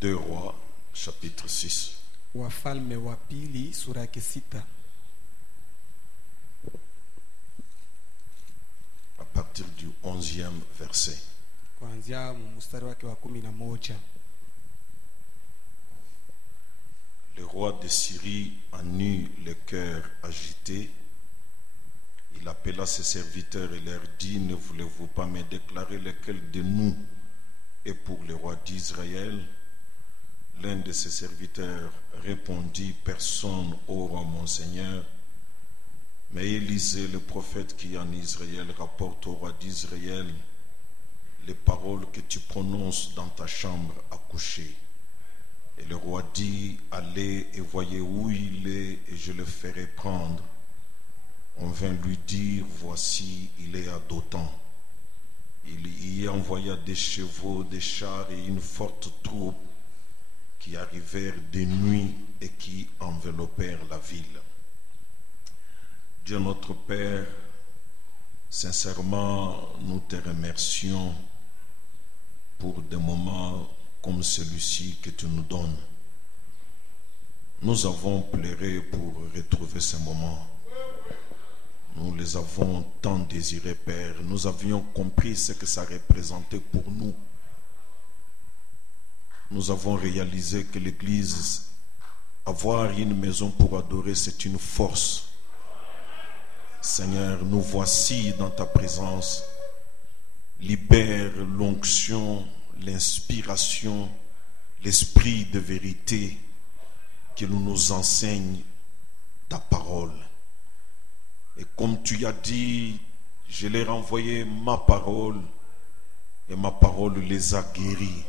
2 Rois, chapitre 6. Wafalme wa pili sura yake 6 À partir du 11e verset. kuanzia mstari wake wa 11. Le roi de Syrie en eut le cœur agité. Il appela ses serviteurs et leur dit: ne voulez-vous pas me déclarer lequel de nous est pour le roi d'Israël? L'un de ses serviteurs répondit: personne, ô roi mon Seigneur. Mais Élisée, le prophète qui est en Israël, rapporte au roi d'Israël les paroles que tu prononces dans ta chambre à coucher. Et le roi dit: allez et voyez où il est, et je le ferai prendre. On vint lui dire: voici, il est à Dothan. Il y envoya des chevaux, des chars et une forte troupe qui arrivèrent de nuit et qui enveloppèrent la ville. Dieu notre Père, sincèrement, nous te remercions pour des moments comme celui-ci que tu nous donnes. Nous avons pleuré pour retrouver ces moments. Nous les avons tant désirés, Père. Nous avions compris ce que ça représentait pour nous. Nous avons réalisé que l'Église, avoir une maison pour adorer, c'est une force. Seigneur, nous voici dans ta présence. Libère l'onction, l'inspiration, l'esprit de vérité qui nous enseigne ta parole. Et comme tu as dit, je leur ai envoyé ma parole et ma parole les a guéris.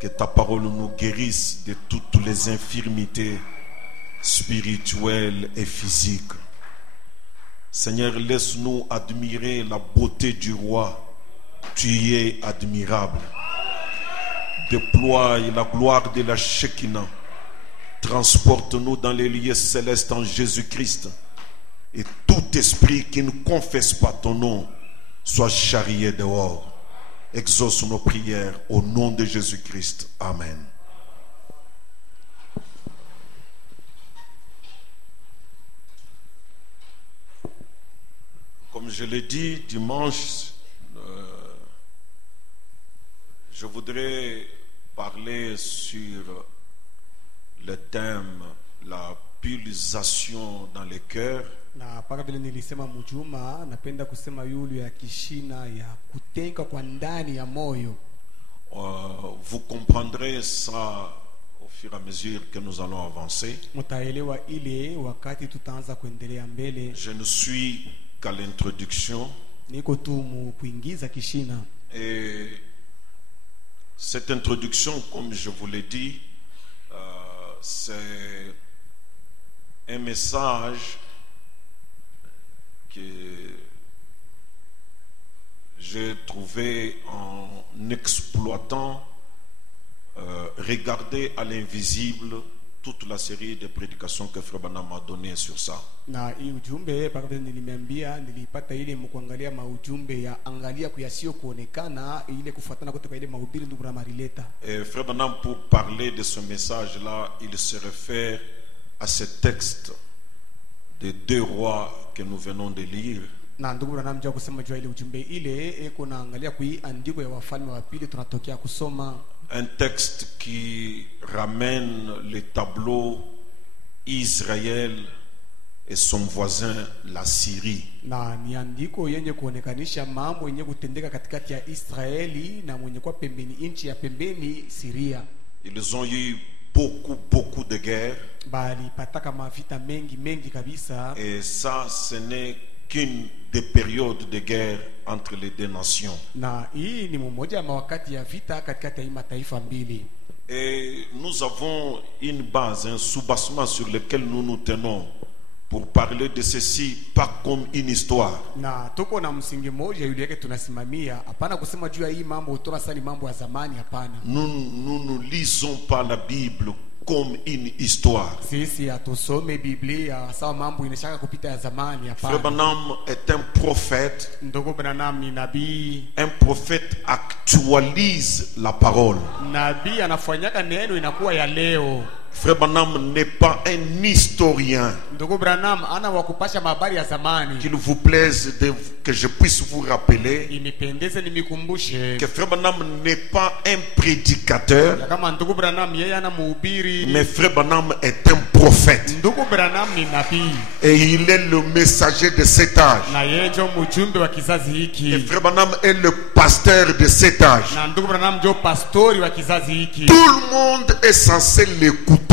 Que ta parole nous guérisse de toutes les infirmités spirituelles et physiques. Seigneur, laisse-nous admirer la beauté du roi. Tu es admirable. Déploie la gloire de la Shekinah. Transporte-nous dans les lieux célestes en Jésus-Christ. Et tout esprit qui ne confesse pas ton nom soit charrié dehors. Exauce nos prières au nom de Jésus-Christ. Amen. Comme je l'ai dit dimanche, je voudrais parler sur le thème la pulsation dans le cœur. Na paka vile nilisema mjuma, napenda kusema yulu ya kishina ya kutenga kwa ndani ya moyo. Vous comprendrez ça au fur et à mesure que nous allons avancer. Mutaelewa ile wakati tutaanza kuendelea mbele. Je ne suis qu'à l'introduction. Niko tu mu kuingiza kishina. Et cette introduction, comme je vous l'ai dit, c'est un message que j'ai trouvé en exploitant, regarder à l'invisible toute la série de prédications que Frère Branham m'a donné sur ça. Na hii ujumbe paka vile niliniambia, nilipata ile mkuangalia maujumbe ya angalia kuyasio kuonekana, ile kufuatana kutoka ile mahubiri ndugu Marileta. Et Frère Branham, pour parler de ce message-là, il se réfère à ce texte de 2 Rois que nous venons de lire. Na ndugu Branham jua kusema jua ile ujumbe ile eko naangalia kui andiko ya Wafalme wa pili tunatokea kusoma. Un texte qui ramène le tableau Israël et son voisin la Syrie. Na ni andiko yenye kuonekanisha mambo yenye kutendeka katikati ya Israeli na mwenye kwa pembeni inchi ya pembeni Syria. Ils ont eu beaucoup de guerres. Bali pataka mavita mengi kabisa. Et ça, ce n'est qu'une des périodes de guerre entre les deux nations. Na hii ni mmoja wa wakati ya vita katikati ya mataifa mbili. Et nous avons une base, un soubassement sur lequel nous nous tenons pour parler de ceci pas comme une histoire. Na tuko na msingi moja yule yake tunasimamia, hapana kusema juu ya hii mambo utona sana mambo ya zamani, hapana. Nous ne lisons pas la Bible comme une histoire. Sisi hatusome Biblia sawa mambo inashaka kupita ya zamani. Frère Hapana. Branham est un prophète. Ndugu Branham ni nabii. Un prophète actualise la parole. Nabii anafanyaka neno inakuwa ya leo. Frère Branham n'est pas un historien. Ndugu Branham ana wakupasha habari ya zamani. Qu'il vous plaise que je puisse vous rappeler Inipendeze nimikumbushe que Frère Branham n'est pas un prédicateur, kama ndugu Branham yeye ana mhubiri, mais Frère Branham est un prophète. ndugu Branham ni nabii Et il est le messager de cet âge. na yeye ndio mjumbe wa kizazi Et hiki, Frère Branham est le pasteur de cet âge. na ndugu Branham ndio pastori wa kizazi hiki. Tout le monde est censé l'écouter.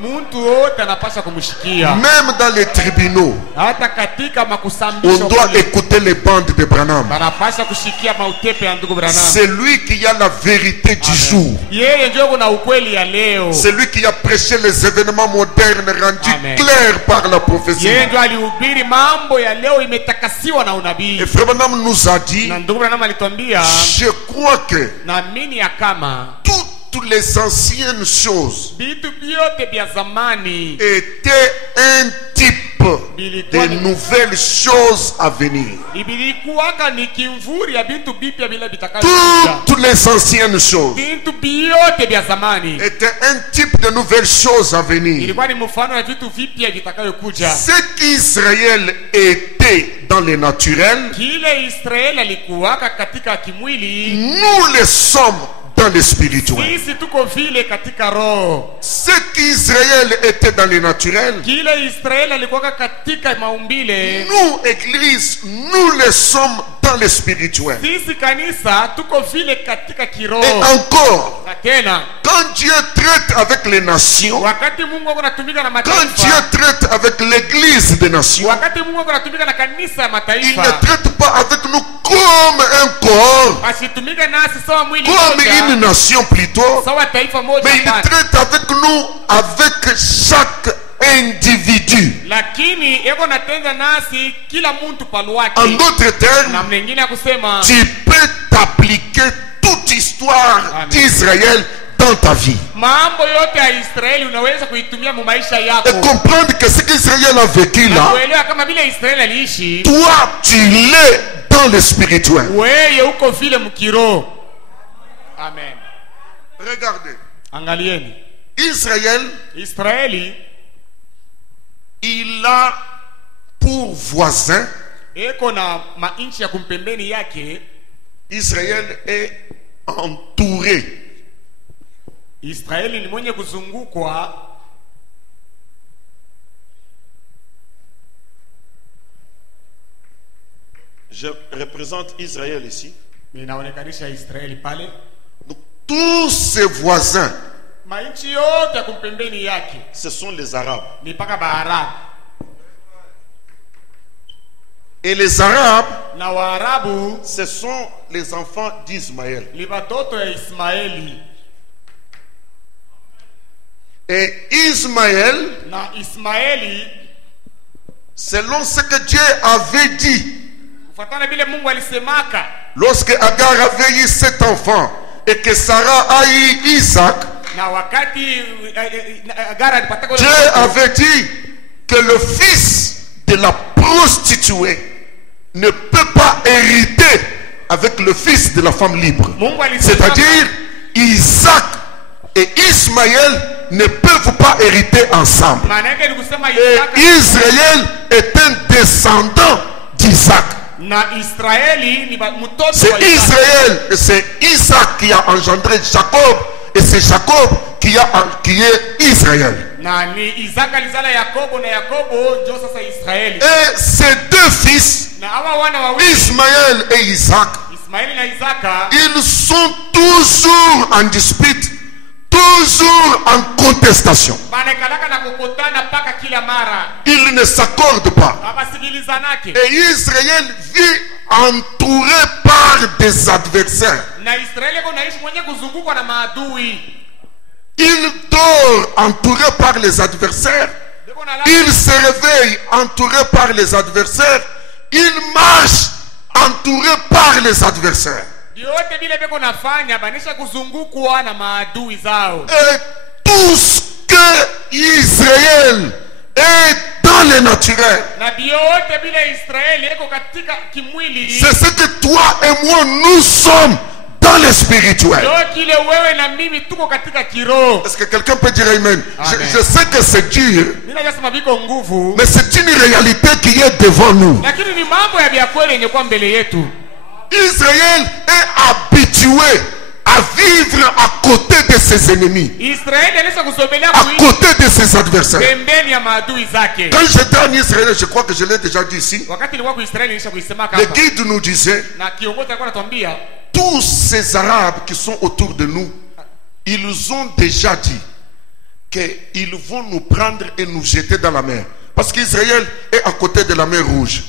Mtu wote anapaswa kumshikia, Même dans les tribunaux, hata katika on makusambisho doit écouter les bandes de Branham. anapaswa kushikia mautepe ya ndugu Branham. C'est lui qui a la vérité du jour. Yeye ndio kuna ukweli ya leo. C'est lui qui a prêché les événements modernes rendus Amen. clairs par la prophétie. Yeye ndio alihubiri mambo ya leo imetakasiwa na unabii. Et Frère Branham nous a dit, Na ndugu Branham alituambia, je crois que naamini ya kama toutes les anciennes choses vitu vyote vya zamani étaient un type des nouvelles choses à venir. ibilikuwaka ni kimvuri ya vitu vipya vile vitakavyokuja. Toutes les anciennes choses Vitu vyote vya zamani étaient un type de nouvelles choses à venir. ilikuwa ni mfano ya vitu vipya vitakavyokuja. Ce qu'Israël était dans le naturel, Kile Israeli alikuwaka katika kimwili, nous le sommes dans le spirituel. sisi tuko vile katika roho. Ce qu'Israël était dans le naturel, Kile Israeli alikuwaka katika maumbile, nous, Église, nous le sommes dans le spirituel. sisi kanisa tuko vile katika Et kiroho. encore, Na tena quand Dieu traite avec les nations, wakati Mungu anatumika na quand Dieu mataifa, traite avec l'église des nations, wakati Mungu anatumika na kanisa ya il ne mataifa, traite pas avec nous comme un corps, asitumike nasi sawa mwili comme moja, une nation plutôt, sawa taifa moja, mais il hapana. traite avec nous, avec chaque individu. Lakini yeko natenda nasi kila mtu paluwake. En d'autres termes, Na mwingine ya kusema tu peux t'appliquer toute histoire Amen. d'Israël dans ta vie. mambo yote ya Israeli unaweza kuitumia mu maisha yako, Et comprendre que ce qu'Israël a vécu na là, kuelewa kama vile Israeli aliishi, toi tu l'es dans le spirituel. wewe uko vile mkiroho. Amen. Regardez, Angalieni, Israël, Israeli il a pour voisin, eko na mainchi ya kumpembeni yake. Israël est entouré. Israeli ni mwenye kuzungukwa. Je représente Israël ici. Ninaonekanisha Israeli pale. Donc, tous ses voisins, Mainchi yote ya kumpembeni yake ce sont les Arabes. ni paka Baarabu, Et les Arabes, na Waarabu ce sont les enfants d'Ismaël. ni watoto ya Ismaeli, Et Ismaël, na Ismaeli selon ce que Dieu avait dit, kufuatana vile Mungu alisemaka, lorsque Agar avait eu 7 enfants et que Sarah a eu Isaac, na wakati Agara alipata Dieu avait dit que le fils de la prostituée ne peut pas hériter avec le fils de la femme libre. Mungu alisema, C'est-à-dire, Isaac et Ismaël ne peuvent pas hériter ensemble. maana yake ni kusema Et Isaka Israël est un descendant d'Isaac. na Israeli ni mtoto C'est wa Isaka. Israël, c'est Isaac qui a engendré Jacob, et c'est Jacob qui est Israël. Na ni Isaka alizala Yakobo, na Yakobo ndio sasa Israeli. Et ces deux fils, Na hawa wana wawili Ismaël et Isaac, Ismaeli na Isaka ils sont toujours en dispute, toujours en contestation. banakalaka na kukutana paka kila mara, Ils ne s'accordent pas. abasikilizanake. Et Israël vit entouré par des adversaires. Na Israeli iko naishi mwenye kuzungukwa na maadui. Il dort entouré par les adversaires. Biko na lala, Il se réveille entouré par les adversaires. Il marche entouré par les adversaires. yote vile biko nafanya banisha kuzungukwa na maadui zao. Et tout ce que que Israël est dans le naturel, nabii yote bila Israeli eko katika kimwili, c'est ce que toi et moi nous sommes dans le spirituel. ndio kile wewe na mimi tuko katika kiroho. Est-ce que quelqu'un peut dire amen? Amen. Je sais que c'est dur, Mimi nasema biko nguvu, mais c'est une réalité qui est devant nous. lakini ni mambo ya biakweli yenye kwa mbele yetu. Israël est habitué à vivre à côté de ses ennemis, Israeli anaweza kusomelea à kuishi côté de ses adversaires. pembeni ya maadui zake. Quand j'étais en Israël, je crois que je l'ai déjà dit ici, Wakati nilikuwa ku Israeli nilisha kuisema le hapa, guide nous disait, na kiongozi alikuwa anatuambia tous ces Arabes qui sont autour de nous, ils ont déjà dit qu'ils vont nous prendre et nous jeter dans la mer. Parce qu'Israël est à côté de la mer Rouge,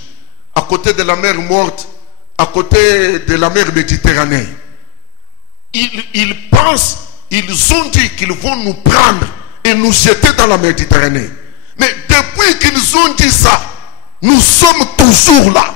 à côté de la mer Morte, à côté de la mer Méditerranée. Ils pensent, ils ont dit qu'ils vont nous prendre et nous jeter dans la Méditerranée. Mais depuis qu'ils ont dit ça, nous sommes toujours là.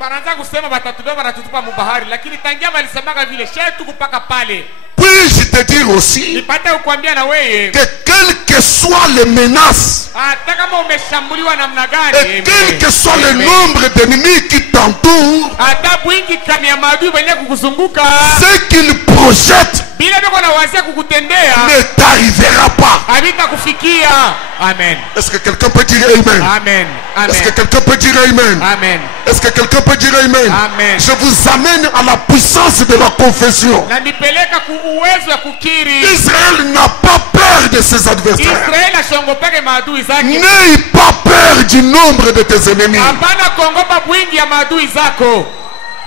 banaanza kusema batatubeba banatutupa mubahari, lakini tangia walisemaka vile shetu kupaka pale. Puis-je te dire aussi Nipate kukwambia na wewe, que quelles que soient les menaces, hata kama umeshambuliwa namna gani, et quel que soit le nombre d'ennemis qui t'entourent, hata bwingi kani ya maadui wenye kukuzunguka, ce qu'ils projettent bila biko na wazia kukutendea ne t'arrivera pas. havitakufikia. Amen. Est-ce que quelqu'un peut dire amen? Amen. Est-ce que Amen. quelqu'un peut dire amen? Amen. Est-ce que quelqu'un peut dire amen? Amen. Je vous amène à la puissance de la confession. Na nipeleka ku uwezo ya kukiri. Israël n'a pas peur de ses adversaires. Israeli ashongopeke maadui zake. N'aie pas peur du nombre de tes ennemis. Hapana kuongopa bwingi ya maadui zako.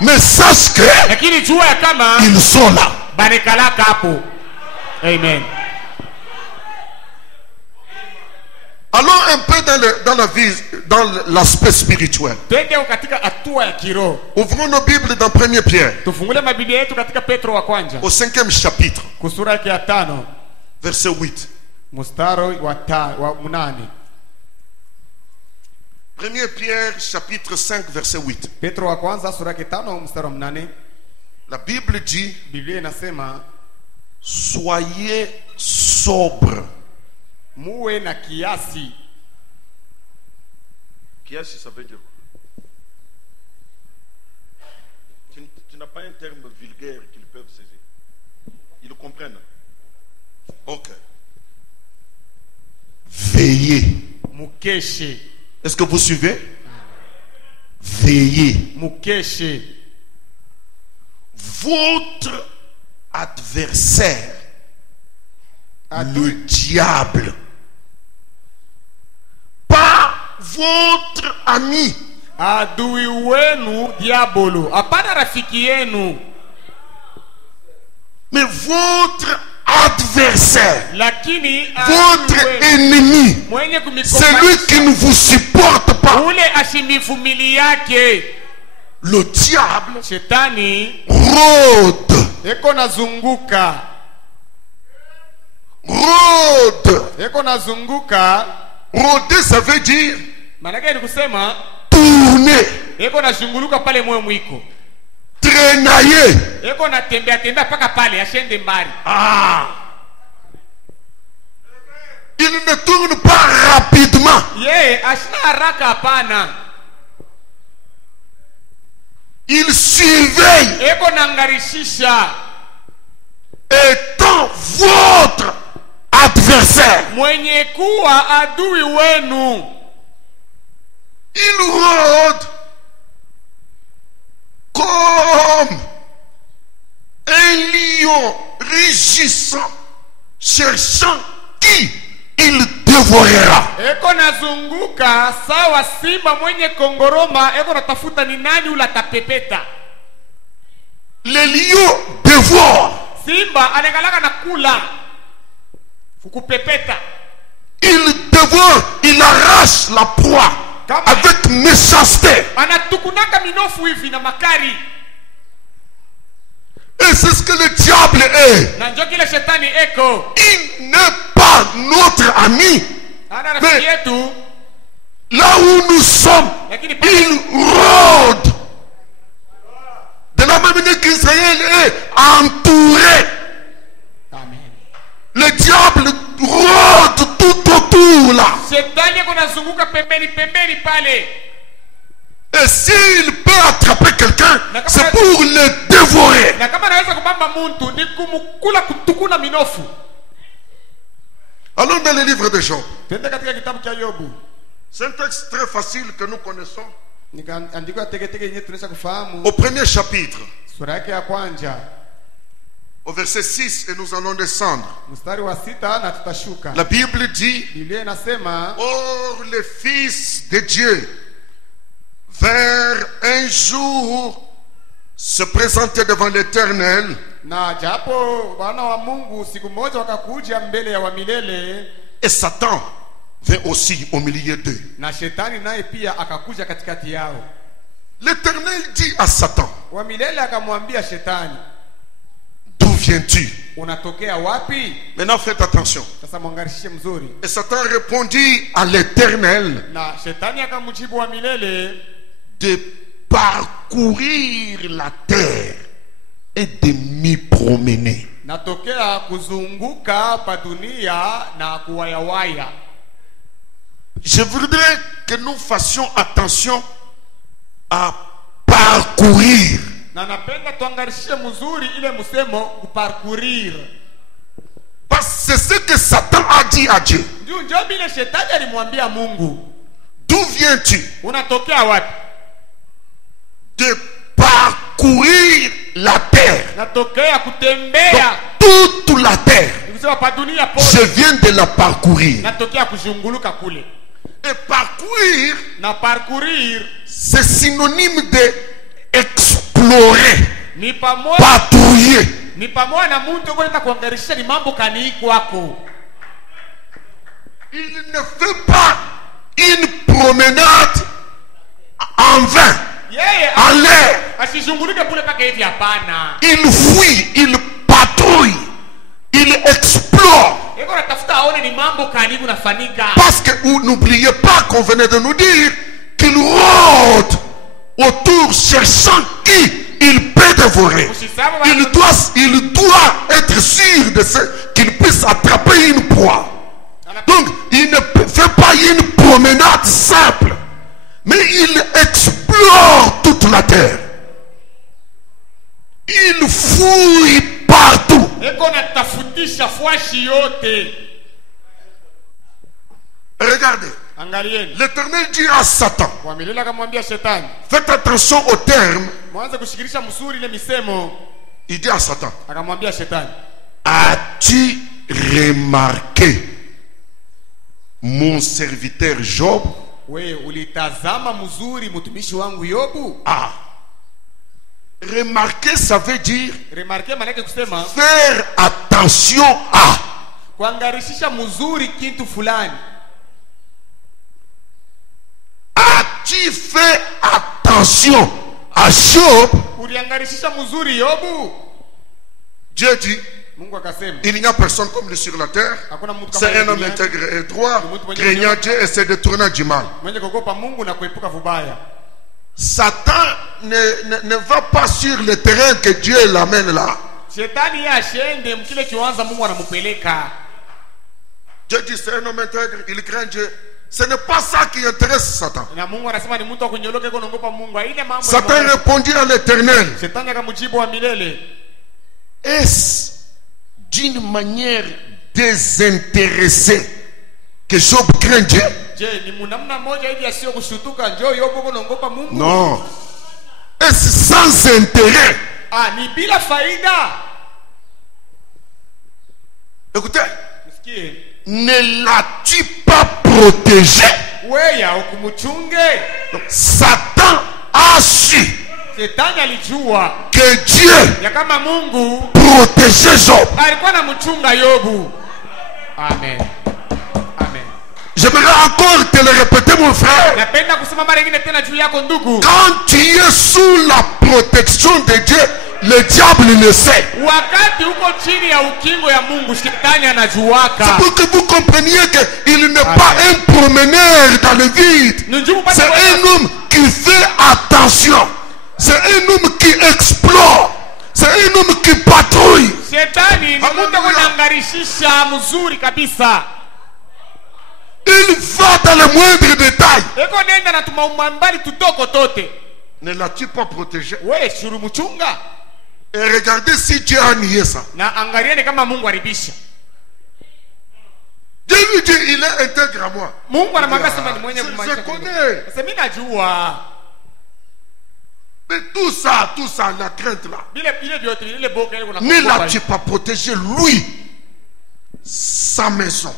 Mais sache que Lakini jua ya kama ils sont là. banekalaka hapo. Amen. Allons un peu dans la vie, dans l'aspect spirituel. Twende katika hatua ya kiroho. Ouvrons nos Bibles dans 1 Pierre, Tufungule mabiblia yetu katika Petro wa kwanza, au 5e chapitre, kusura yake ya 5, verset 8. mstari wa 8. 1 Pierre, chapitre 5, verset 8. Petro wa kwanza sura yake 5 mstari wa 8. La Bible dit, Biblia inasema soyez sobre. muwe na kiasi. Kiasi, ça veut dire quoi? Tu n'as pas un terme vulgaire qu'ils peuvent saisir. Ils le comprennent. Ok. Veillez. Mukeshe. Est-ce que vous suivez? Veillez. Mukeshe. Votre adversaire, le Adui, diable, pas votre ami, adui wenu diabolo, hapana rafiki yenu, mais votre adversaire, lakini votre adui wenu, ennemi, mwenye celui qui ne vous supporte pas. ule ashimifumili yake. Le diable Shetani rôde, eko nazunguka, eko nazunguka. rôder, ça veut dire Maana ni kusema tourner, eko nazunguluka pale moyo mwiko, traînailler. eko natembea tembea paka pale ashende mbali. Il ne tourne pas rapidement. Yeye ashina haraka, hapana. Il surveille, Eko nangarishisha, étant votre adversaire. mwenye kuwa adui wenu. Il rôde comme un lion rugissant, cherchant qui il dévorera. Eko nazunguka sawa simba mwenye kongoroma, eko natafuta ni nani ula tapepeta. Le lion dévore. Simba anakalaka na kula kukupepeta. Il dévore, il arrache la proie avec méchanceté. Anatukunaka minofu hivi na makari. Et c'est ce que le diable est. Na njo kile shetani eko. Il n'est pas notre ami. Ana rafiki yetu, Là où nous sommes, lakini il rôde. De la même manière qu'Israël est entouré, Amen. le diable rôde pembeni pale. Et s'il peut attraper quelqu'un, c'est pour le dévorer. Na kama anaweza kubamba muntu ni kumkula kutukuna minofu. Allons dans le livre de Job. Twende katika kitabu cha Yobu. C'est un texte très facile que nous connaissons. Andiko teketeke yenyewe tunaweza kufahamu. Au premier chapitre, Sura yake ya kwanza. au verset 6, et nous allons descendre. Mstari wa 6 na tutashuka. La Bible dit: Biblia inasema, or les fils de Dieu vers un jour se présenter devant l'Éternel, na japo wana wa Mungu siku moja wakakuja mbele ya wamilele, et Satan vint aussi au milieu d'eux. na shetani naye pia akakuja katikati yao. L'Éternel dit à Satan: Wamilele akamwambia shetani, d'où viens-tu? unatokea wapi? Maintenant faites attention. Sasa mwangarishe mzuri. Et Satan répondit à l'Éternel Na shetani akamjibu wamilele, de parcourir la terre et de m'y promener. natokea kuzunguka pa dunia na kuwayawaya. Je voudrais que nous fassions attention à parcourir. Na napenda tuangarishe mzuri ile msemo kuparcourir. Parce que c'est ce que Satan a dit à Dieu. Ndio njoo bile shetani alimwambia Mungu, D'où viens-tu? unatokea wapi? De parcourir la terre. Natokea Donc, kutembea. toute la terre, Nikusema pa dunia je pote. viens de la parcourir. Natokea kuzunguluka kule. Et parcourir, Na parcourir c'est synonyme de explorer, ni pamoja patrouiller. na mtu kwenda kuangarisha ni mambo kani kwako. Il ne fait pas une promenade en vain, Yeye en l'air. asizunguluke kule paka hivi, hapana. Il fuit, il patrouille, il explore. Eko natafuta aone ni mambo kani kunafanyika. Parce que n'oubliez pas qu'on venait de nous dire qu'il rôde autour cherchant qui il peut dévorer. Il doit être sûr de ce qu'il puisse attraper une proie. Donc, il ne fait pas une promenade simple, mais il explore toute la terre. Il fouille partout. Eko natafutisha fwashi yote. Regardez, Angalieni. l'Éternel dit à Satan: Wamilele akamwambia shetani, faites attention au terme. mwanze kushikilisha msuri ile misemo. Il dit à Satan: Akamwambia shetani, as-tu remarqué mon serviteur Job? we ulitazama mzuri mtumishi wangu Yobu? Ah, remarquer, ça veut dire Remarke manake kusema faire attention à. kuangarishisha mzuri kitu fulani. As-tu fait attention à Job? Uliangarishisha mzuri Yobu? Dieu dit: Mungu akasema, il n'y a personne comme lui sur la terre. hakuna mtu kama C'est yeye un homme duniani, intègre et droit, craignant Dieu et se détournant du mal. mwenye kuogopa Mungu na kuepuka vibaya. Satan ne va pas sur le terrain que Dieu l'amène là. Shetani yeye ashende mkile kiwanza Mungu anamupeleka. Dieu dit: c'est un homme intègre, il craint Dieu. Ce n'est pas ça qui intéresse Satan. Na Mungu anasema ni mtu akunyoloka iko naogopa Mungu. Ile mambo. Satan répondit à l'Éternel: Shetani akamjibu wa milele, est-ce d'une manière désintéressée que Job craint Dieu? je, ni munamna moja hivi asio kushutuka njoo Yobu iko naogopa Mungu? Non. Est-ce sans intérêt? Ah, ni bila faida. Écoutez, Msikie. ne l'as-tu pas protégé? Weya ukumuchunge. Satan a su Shetani alijua que Dieu ya kama Mungu protégeait Job. alikuwa anamchunga Yobu. Amen. Amen. J'aimerais encore te le répéter, mon frère. Napenda kusema mara nyingine tena juu yako ndugu. Quand tu es sous la protection de Dieu, le diable le sait. Wakati uko chini ya ukingo ya Mungu, shetani anajuaka. C'est pour que vous compreniez qu'il n'est pas un promeneur dans le vide. C'est un homme qui fait attention. C'est un homme qui explore. C'est un homme qui patrouille. Shetani ni mtu anaangarishisha mzuri kabisa. Il Il va dans les moindres détails. eko nenda na tumaumambali tutoko tote. Ne l'as-tu pas protégé? We shuru mchunga. Et regardez si Dieu a nié ça. Na angalieni kama Mungu alibisha. Dieu lui dit, il est intègre à moi. Mungu anamwambia sema ni mwenye Je connais. Sasa mimi najua. Mais tout ça, la crainte là. Ne l'as-tu pas protégé, lui, sa maison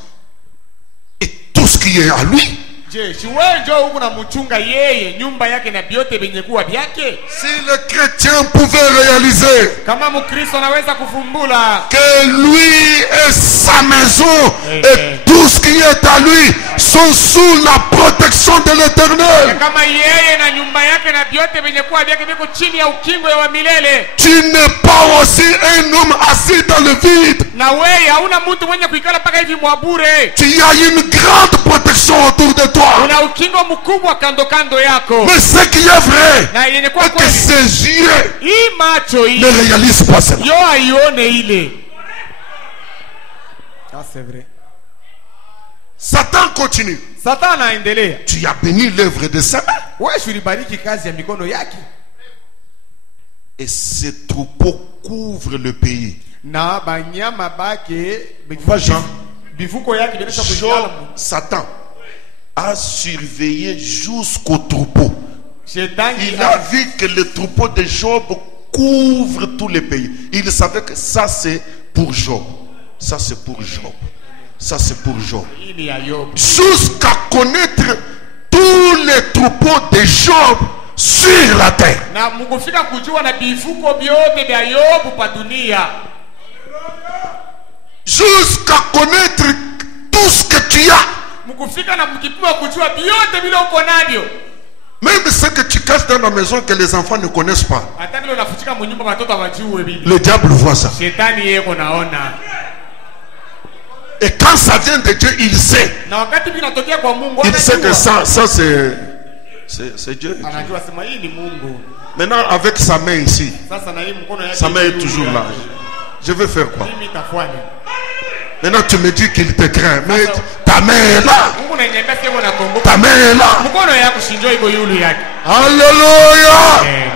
et tout ce qui est à lui? Je, si wewe njoo huku na mchunga yeye, nyumba yake na vyote vyenye kuwa vyake. Si le chrétien pouvait réaliser Kama Mkristo anaweza kufumbula que lui et sa maison et tout ce qui est à lui sont sous la protection de l'Éternel. kama yeye na nyumba yake na vyote vyenye kuwa vyake viko chini ya ukingo wa milele. Tu n'es pas aussi un homme assis dans le vide. Na wewe hauna mtu mwenye kuikala paka hivi mwabure. Tu as une grande protection autour de toi. Una ukingo mkubwa kando kando yako. Mais ce qui est vrai, Na yenye kuwa est que kweli. ses yeux Hii macho hii ne réalisent pas cela. yo aione ile. Ah, c'est vrai. Satan continue. Satan anaendelea. Tu as béni l'œuvre de sa main. Wewe ulibariki kazi ya mikono yake. Et ces troupeaux couvrent le pays. Na banyama bake Jean. bivuko yake binaisha kujala. Job, Satan a surveillé jusqu'au troupeau. Shetani Il a vu que le troupeau de Job couvre tous les pays. Il savait que ça c'est pour Job. Ça c'est pour Job. Ça c'est pour Job. ili ya Yobu. Jusqu'à connaître tous les troupeaux de Job sur la terre. Na mkufika kujua na bivuko vyote vya Yobu pa dunia. Jusqu'à connaître tout ce que tu as. Mkufika na mkipima kujua vyote vile uko navyo. Même ce que tu caches dans la maison que les enfants ne connaissent pas. Hata vile unafutika mnyumba watoto hawajui vile. Le diable voit ça. Shetani yeye konaona. Et quand ça vient de Dieu, il sait. Na wakati vinatokea kwa Mungu Il sait que anajua. ça c'est Dieu. Anajua sema hii ni Mungu. Maintenant avec sa main ici, Sasa na hii mkono yake. sa main est toujours là. Je vais faire quoi? Mimi tafanya. Maintenant tu me dis qu'il te craint, mais ta main est là. Mungu ananiambia sema na Kongo. Ta main est là. Mkono yako shinjo iko yulu yake. Alléluia.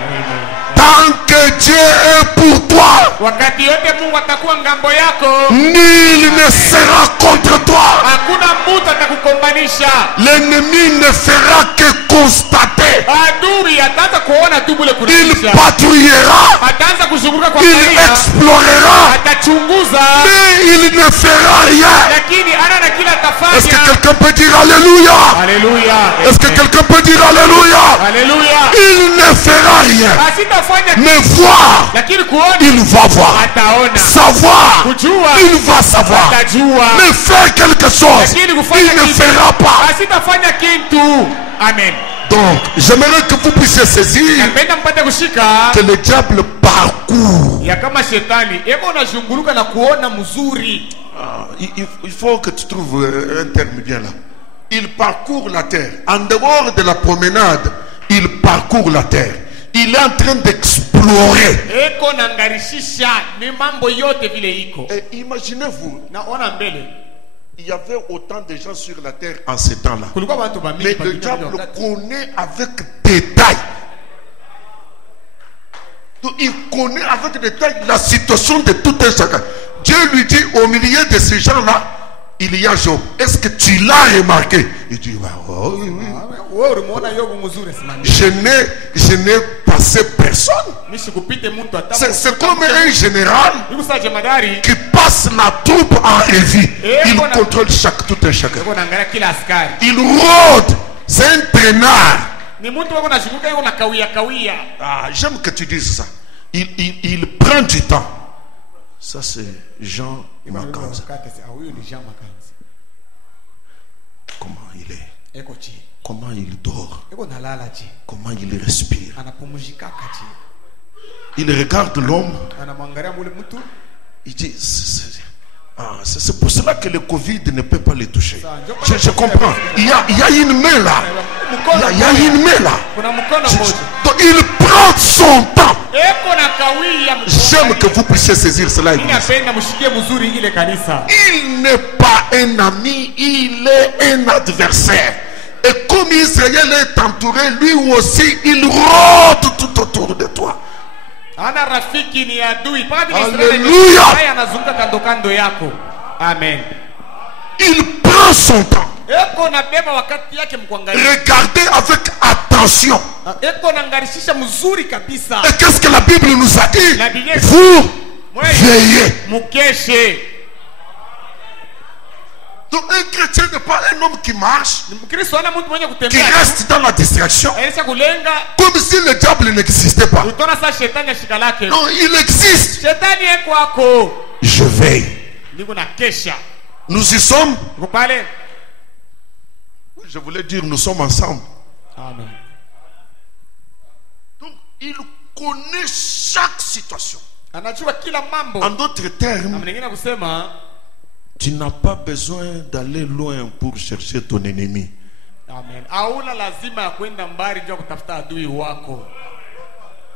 Tant que Dieu est pour toi, Wakati yote Mungu atakuwa ngambo yako. nul ne sera contre toi. Hakuna mtu atakukombanisha. L'ennemi ne fera que constater. Adui ataanza kuona tu bule Il kunisha. patrouillera, Ataanza kuzunguka kwa il karia. explorera, Atachunguza. mais il ne fera rien. Lakini ana na kila Est-ce que tafanya. quelqu'un peut dire Alléluia? Haleluya. Est-ce que quelqu'un peut dire Alléluia? Haleluya. Il ne fera rien. Asitafanya Mais voir, lakini kuona il va voir. ataona. Savoir, Kujua il va savoir. atajua. Mais faire quelque chose, Lakini il kufanya ne kitu fera pas. asitafanya kitu. Amen. Donc, j'aimerais que vous puissiez saisir Napenda mpate kushika que le diable parcourt. ya kama shetani eko unazunguluka na kuona mzuri. Ah, il faut que tu trouves un terme bien là. Il parcourt la terre. En dehors de la promenade, il parcourt la terre. Il est en train d'explorer. Eko nangarishisha ni mambo yote vile iko. Et imaginez-vous, Naona mbele il y avait autant de gens sur la terre en ce temps-là. kulikuwa watu bamingi Mais pa le dunia diable vile wakati. connaît avec détail. Donc, il connaît avec détail la situation de tout un chacun. Dieu lui dit au milieu de ces gens-là, il y a Job. Est-ce que tu l'as remarqué? Il dit, bah, oh, oui, oui. Wewe ulimuona Yobu mzuri simani. Je n'ai passé personne. Mimi sikupite mtu hata. C'est comme un général Yuko sa jemadari. qui passe la troupe en revue. Et Il voilà. contrôle tout un chacun. Yuko naangalia kila askari. Il rôde. C'est un traînard. Ni mtu wako nazunguka yuko na kawia. Ah, j'aime que tu dises ça. Il prend du temps. Ça, c'est Jean Makanza. Huyu ni Jean Makanza. Comment il est? Eko chi. Comment il dort? Eko nalala chi. Comment il respire? Anapumzika chi. Il regarde l'homme. Anamwangalia mule mtu. Il dit, c'est pour cela que le Covid ne peut pas le toucher. Je comprends. Il y a une main là. Il y a une main là. Kuna mkono mmoja. Donc il prend son temps. eko na kawia J'aime que vous puissiez saisir cela. Église. ninapenda mshikie mzuri ile kanisa. Il n'est pas un ami, il est un adversaire. Et comme Israël est entouré, lui aussi, il rôde tout autour de toi. Ana rafiki ni adui. Paka Alléluia. Israeli anazunguka kando kando yako. Amen. Il prend son temps. Eko na beba wakati yake mkuangalia. Regardez avec attention. Eko na ngarishisha mzuri kabisa. Et qu'est-ce que la Bible nous a dit? La Bible. Vous veillez. Mukeshe. Donc un chrétien n'est pas un homme qui marche, Mkristo ana mtu mwenye qui kutembea. reste dans la distraction, Aisha kulenga. comme si le diable n'existait pas. Utona sa shetani ashika lake. Non, il existe. Shetani eko ako. Je veille. Niko na kesha. Nous y sommes. Uko pale? Je voulais dire, nous sommes ensemble. Amen. Donc, il connaît chaque situation. Anajua kila mambo. En d'autres termes, Amnengine kusema tu n'as pas besoin d'aller loin pour chercher ton ennemi. amen. Hauna lazima ya kwenda mbali juu kutafuta adui wako.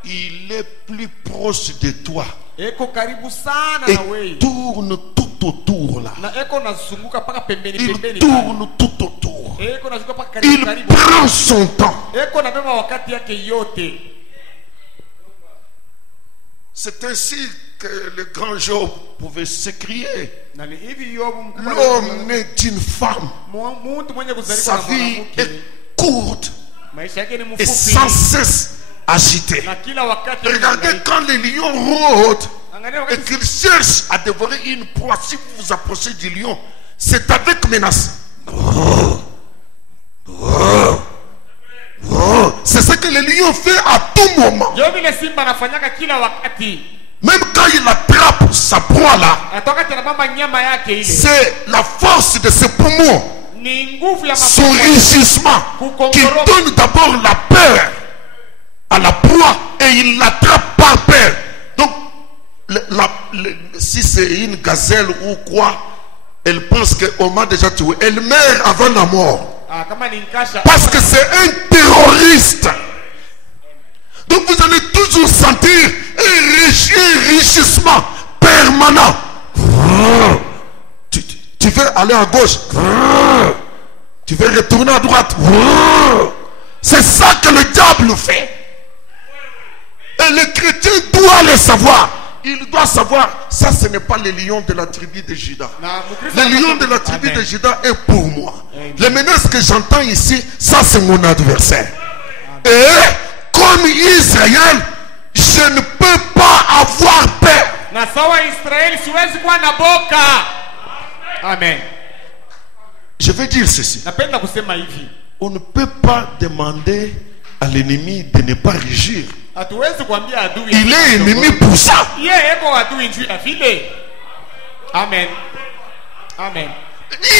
Il est plus proche de toi. Eko karibu sana Et na wewe. tourne tout autour là. Na eko nazunguka paka pembeni Il pembeni. tourne tout autour. Eko nazunguka paka karibu Il karibu. prend son temps. Eko nabeba wakati yake yote. C'est ainsi que le grand Job pouvait s'écrier. Na ni hivi Yobu mkubwa. L'homme né d'une femme, Mtu mwenye kuzaliwa sa na vie mwanamke. est courte Maisha yake ni et mfupi. sans cesse agitée. Na kila wakati Regardez quand les lions rôdent angalia et wakati qu'ils cherchent à dévorer une proie. Si vous vous approchez du lion, c'est avec menace. C'est ce que le lion fait à tout moment. Yo vile simba anafanyaka kila wakati. Même quand il attrape sa proie là, Atoka tena mama nyama yake ile. c'est la force de ses poumons, Ni nguvu ya son mafuta. rugissement, qui donne d'abord la peur à la proie et il l'attrape par peur. Donc, si c'est une gazelle ou quoi, elle pense qu'on m'a déjà tué. Elle meurt avant la mort. Kama ni nkasha. Parce que c'est un terroriste. Donc vous allez toujours sentir un richissement permanent. Tu veux aller à gauche. Tu veux retourner à droite. C'est ça que le diable fait. Et le chrétien doit le savoir. Il doit savoir, ça ce n'est pas le lion de la tribu de Juda. Le lion de la tribu de Juda est pour moi. Les menaces que j'entends ici, ça c'est mon adversaire. Et comme Israël, je ne peux pas avoir peur. Na sawa Israeli siwezi kuwa na boka. Amen. Je vais dire ceci. Napenda kusema hivi. On ne peut pas demander à l'ennemi de ne pas rugir. Hatuwezi kuambia adui. Il est ennemi pour ça. Yeye eko adui njuu ya vile. Amen. Amen.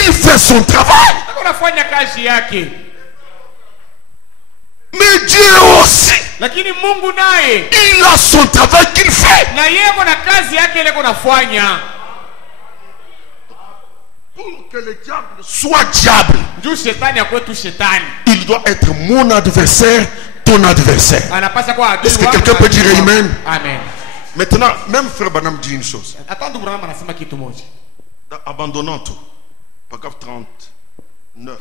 Il fait son travail. Anafanya kazi yake. Mais Dieu aussi. Lakini Mungu naye. Il a son travail qu'il fait. Na yeye kuna kazi yake ile kunafanya. Pour que le diable soit diable, Njoo shetani akwe tu shetani. il doit être mon adversaire, ton adversaire. Anapaswa kuwa adui. Est-ce que quelqu'un peut dire amen? Amen. Maintenant, même Frère Banam dit une chose. Hata ndugu Branham anasema kitu moja. Abandonnant tout. Paragraphe 39.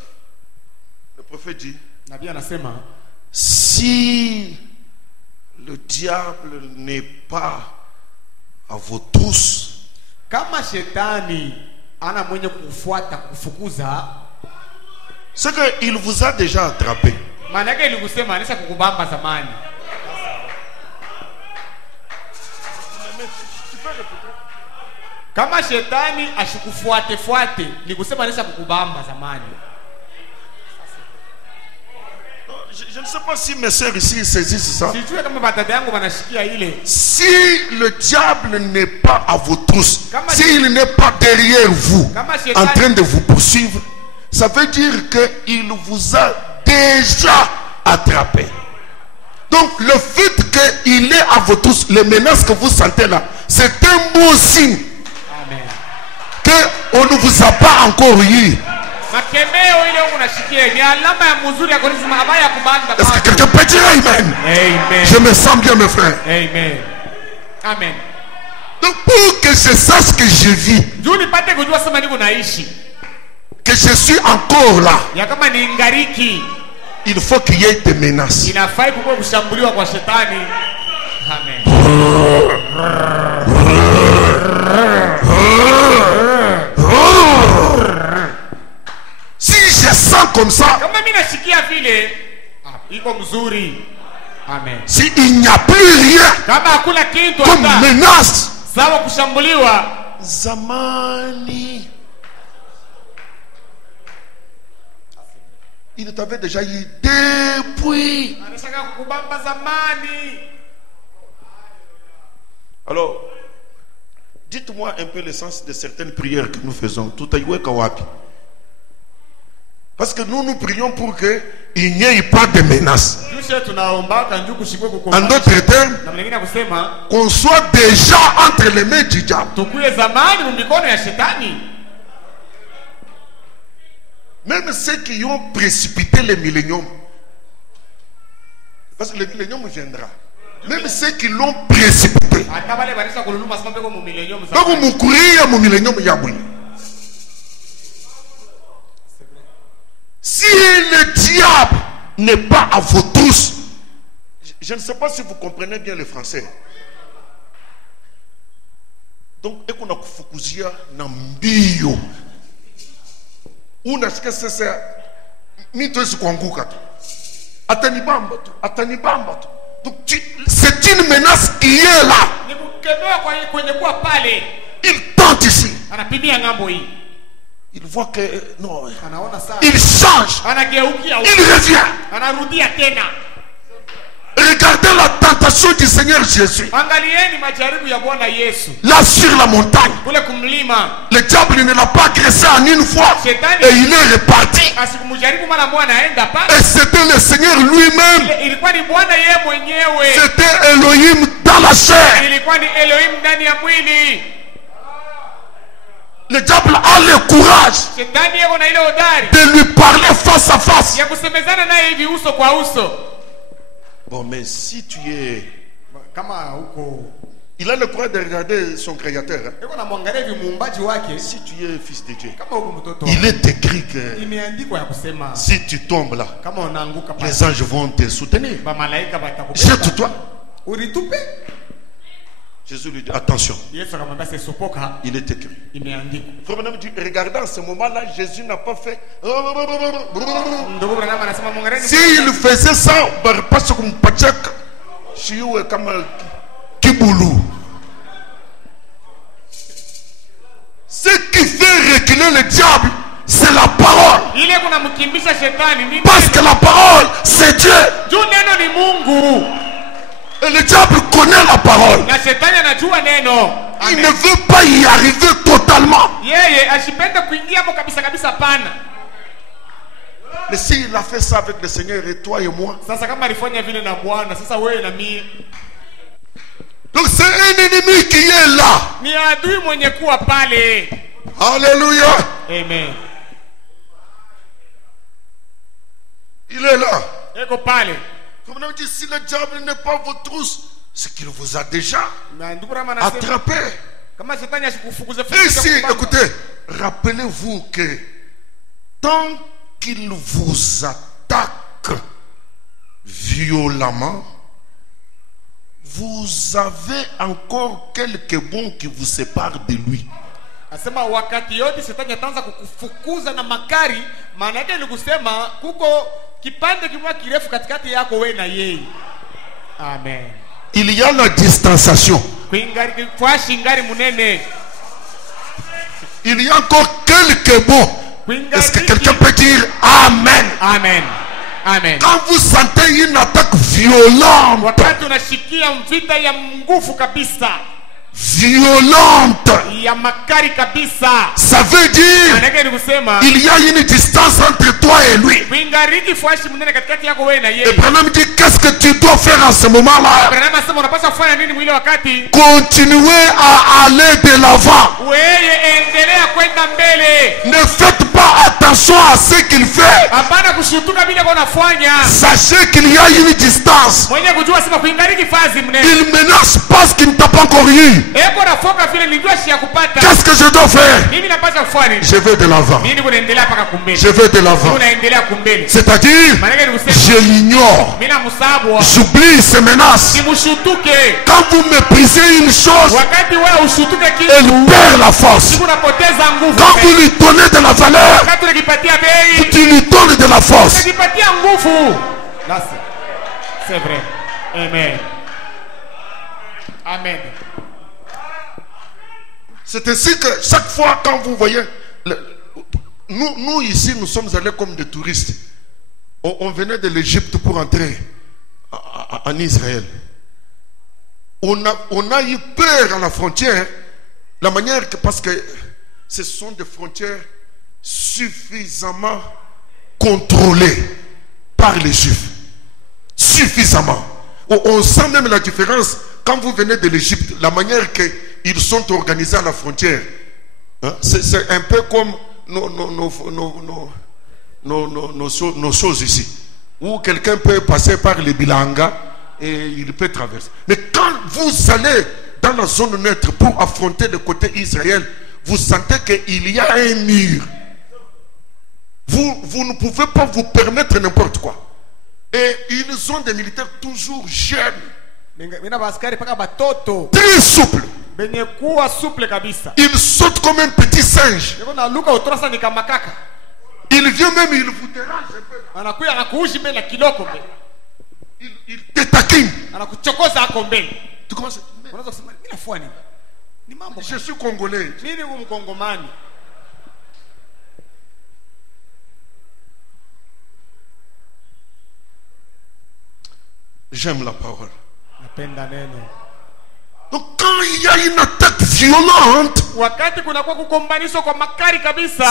Le prophète dit, Nabii anasema si le diable n'est pas à vos trousses, kama shetani ana mwenye kufuata kufukuza, c'est qu'il vous a déjà attrapé. maana yake ilikusema anisha kukubamba zamani. Kama shetani ashikufuate fuate, nikusema anisha kukubamba zamani. Je ne sais pas si mes sœurs ici saisissent ça. Sijui kama badada yangu wanashikia ile. Si le diable n'est pas à vos trousses, Kama s'il n'est pas derrière vous, Kama en shetani- train de vous poursuivre, ça veut dire qu'il vous a déjà attrapé. Donc le fait qu'il est à vos trousses, les menaces que vous sentez là, c'est un bon signe Amen. qu'on ne vous a pas encore eu. Est-ce que quelqu'un peut dire Amen? Amen. Je me sens bien, mes frères. Amen. Amen. Donc pour que je sache que je vis, que je suis encore là, il faut qu'il y ait des menaces. Si je sens comme ça, si il n'y a plus rien comme menace, zamani, il t'avait déjà eu depuis. Alors, dites-moi un peu le sens de certaines prières que nous faisons. Tout à l'heure, Kawapi. Parce que nous prions pour qu'il n'y ait pas de menaces. En d'autres termes, qu'on soit déjà entre les mains du diable. Même ceux qui ont précipité le millénium, parce que le millénium viendra. Même ceux qui l'ont précipité. Donc vous courez mon millénium yaboui. Si le diable n'est pas à vos trousses, je ne sais pas si vous comprenez bien le français. Donc, on a Fukuzia Nambio. Ou n'est-ce que c'est ça? Mito est Atanibamba. Donc, c'est une menace qui est là. Il tente ici. Il voit que non, il change, il revient. Regardez la tentation du Seigneur Jésus. Là sur la montagne, le diable ne l'a pas agressé en une fois et il est reparti. Et c'était le Seigneur lui-même. C'était Elohim dans la chair. Le diable a le courage de lui parler face à face. Bon, mais si tu es... Il a le courage de regarder son créateur. Si tu es fils de Dieu, il est écrit que si tu tombes là, les anges vont te soutenir. Jette-toi. Jésus lui dit attention. Il est écrit. Regardez en ce moment-là, Jésus n'a pas fait. S'il faisait ça, ce qui fait reculer le diable, c'est la parole. Parce que la parole, c'est Dieu. Et le diable connaît la parole. Il ne veut pas y arriver totalement. Mais s'il a fait ça avec le Seigneur et toi et moi, donc c'est un ennemi qui est là. Alléluia. Amen. Il est là. Comme on dit, si le diable n'est pas votre trousse, c'est qu'il vous a déjà attrapé. Et ici, écoutez, rappelez-vous que tant qu'il vous attaque violemment, vous avez encore quelques bons qui vous séparent de lui. Asema wakati yote shetani ataanza kukufukuza na makari, maana yake ni kusema kuko kipande kimoja kirefu katikati yako wewe na yeye. Amen. Il y a la distanciation. Il y a encore quelques bons. Est-ce que quelqu'un peut dire Amen? Amen. Amen. Quand vous sentez une attaque violente, wakati unashikia mvita ya nguvu kabisa, violente, ça veut dire il y a une distance entre toi et lui. Et Branham dit qu'est-ce que tu dois faire en ce moment-là? Continuez à aller de l'avant. Ne faites pas attention attention à ce qu'il fait. hapana kushutuka vile konafanya. Sachez qu'il y a une distance. Mwenye kujua sema kuingaliki fazi mnene. Il menace parce qu'il ne t'a pas encore eu. Eko na foka vile nilijua shi ya kupata. Qu'est-ce que je dois faire? Mimi napaswa kufanya nini? Je vais de l'avant. Mimi kunaendelea paka kumbele. Je vais de l'avant. Unaendelea kumbele. C'est-à-dire, Maana ni kusema je l'ignore. mimi namsabu. J'oublie ses menaces. Simshutuke. Quand vous méprisez une chose, Wakati wewe ushutuke kitu, elle perd la force. unapoteza nguvu. Quand vous lui donnez de la valeur, Wakati unakipatia bei, tu lui donnes de la force. unakipatia nguvu. C'est vrai. Amen. Amen. C'est ainsi que chaque fois quand vous voyez, nous ici, nous sommes allés comme des touristes. On venait de l'Égypte pour entrer en Israël. On a eu peur à la frontière, la manière que, parce que ce sont des frontières suffisamment contrôlées par les Juifs. Suffisamment. On sent même la différence quand vous venez de l'Égypte, la manière qu'ils sont organisés à la frontière. Hein? C'est un peu comme nos choses ici, où quelqu'un peut passer par les Bilanga et il peut traverser. Mais quand vous allez dans la zone neutre pour affronter le côté Israël, vous sentez qu'il y a un mur. Vous ne pouvez pas vous permettre n'importe quoi. Et ils ont des militaires toujours jeunes, très souples. Ils sautent comme un petit singe. Il vient même, il vous dérange un peu. Il te taquine. Tu commences. Je suis congolais. J'aime la parole. Donc quand il y a une attaque violente,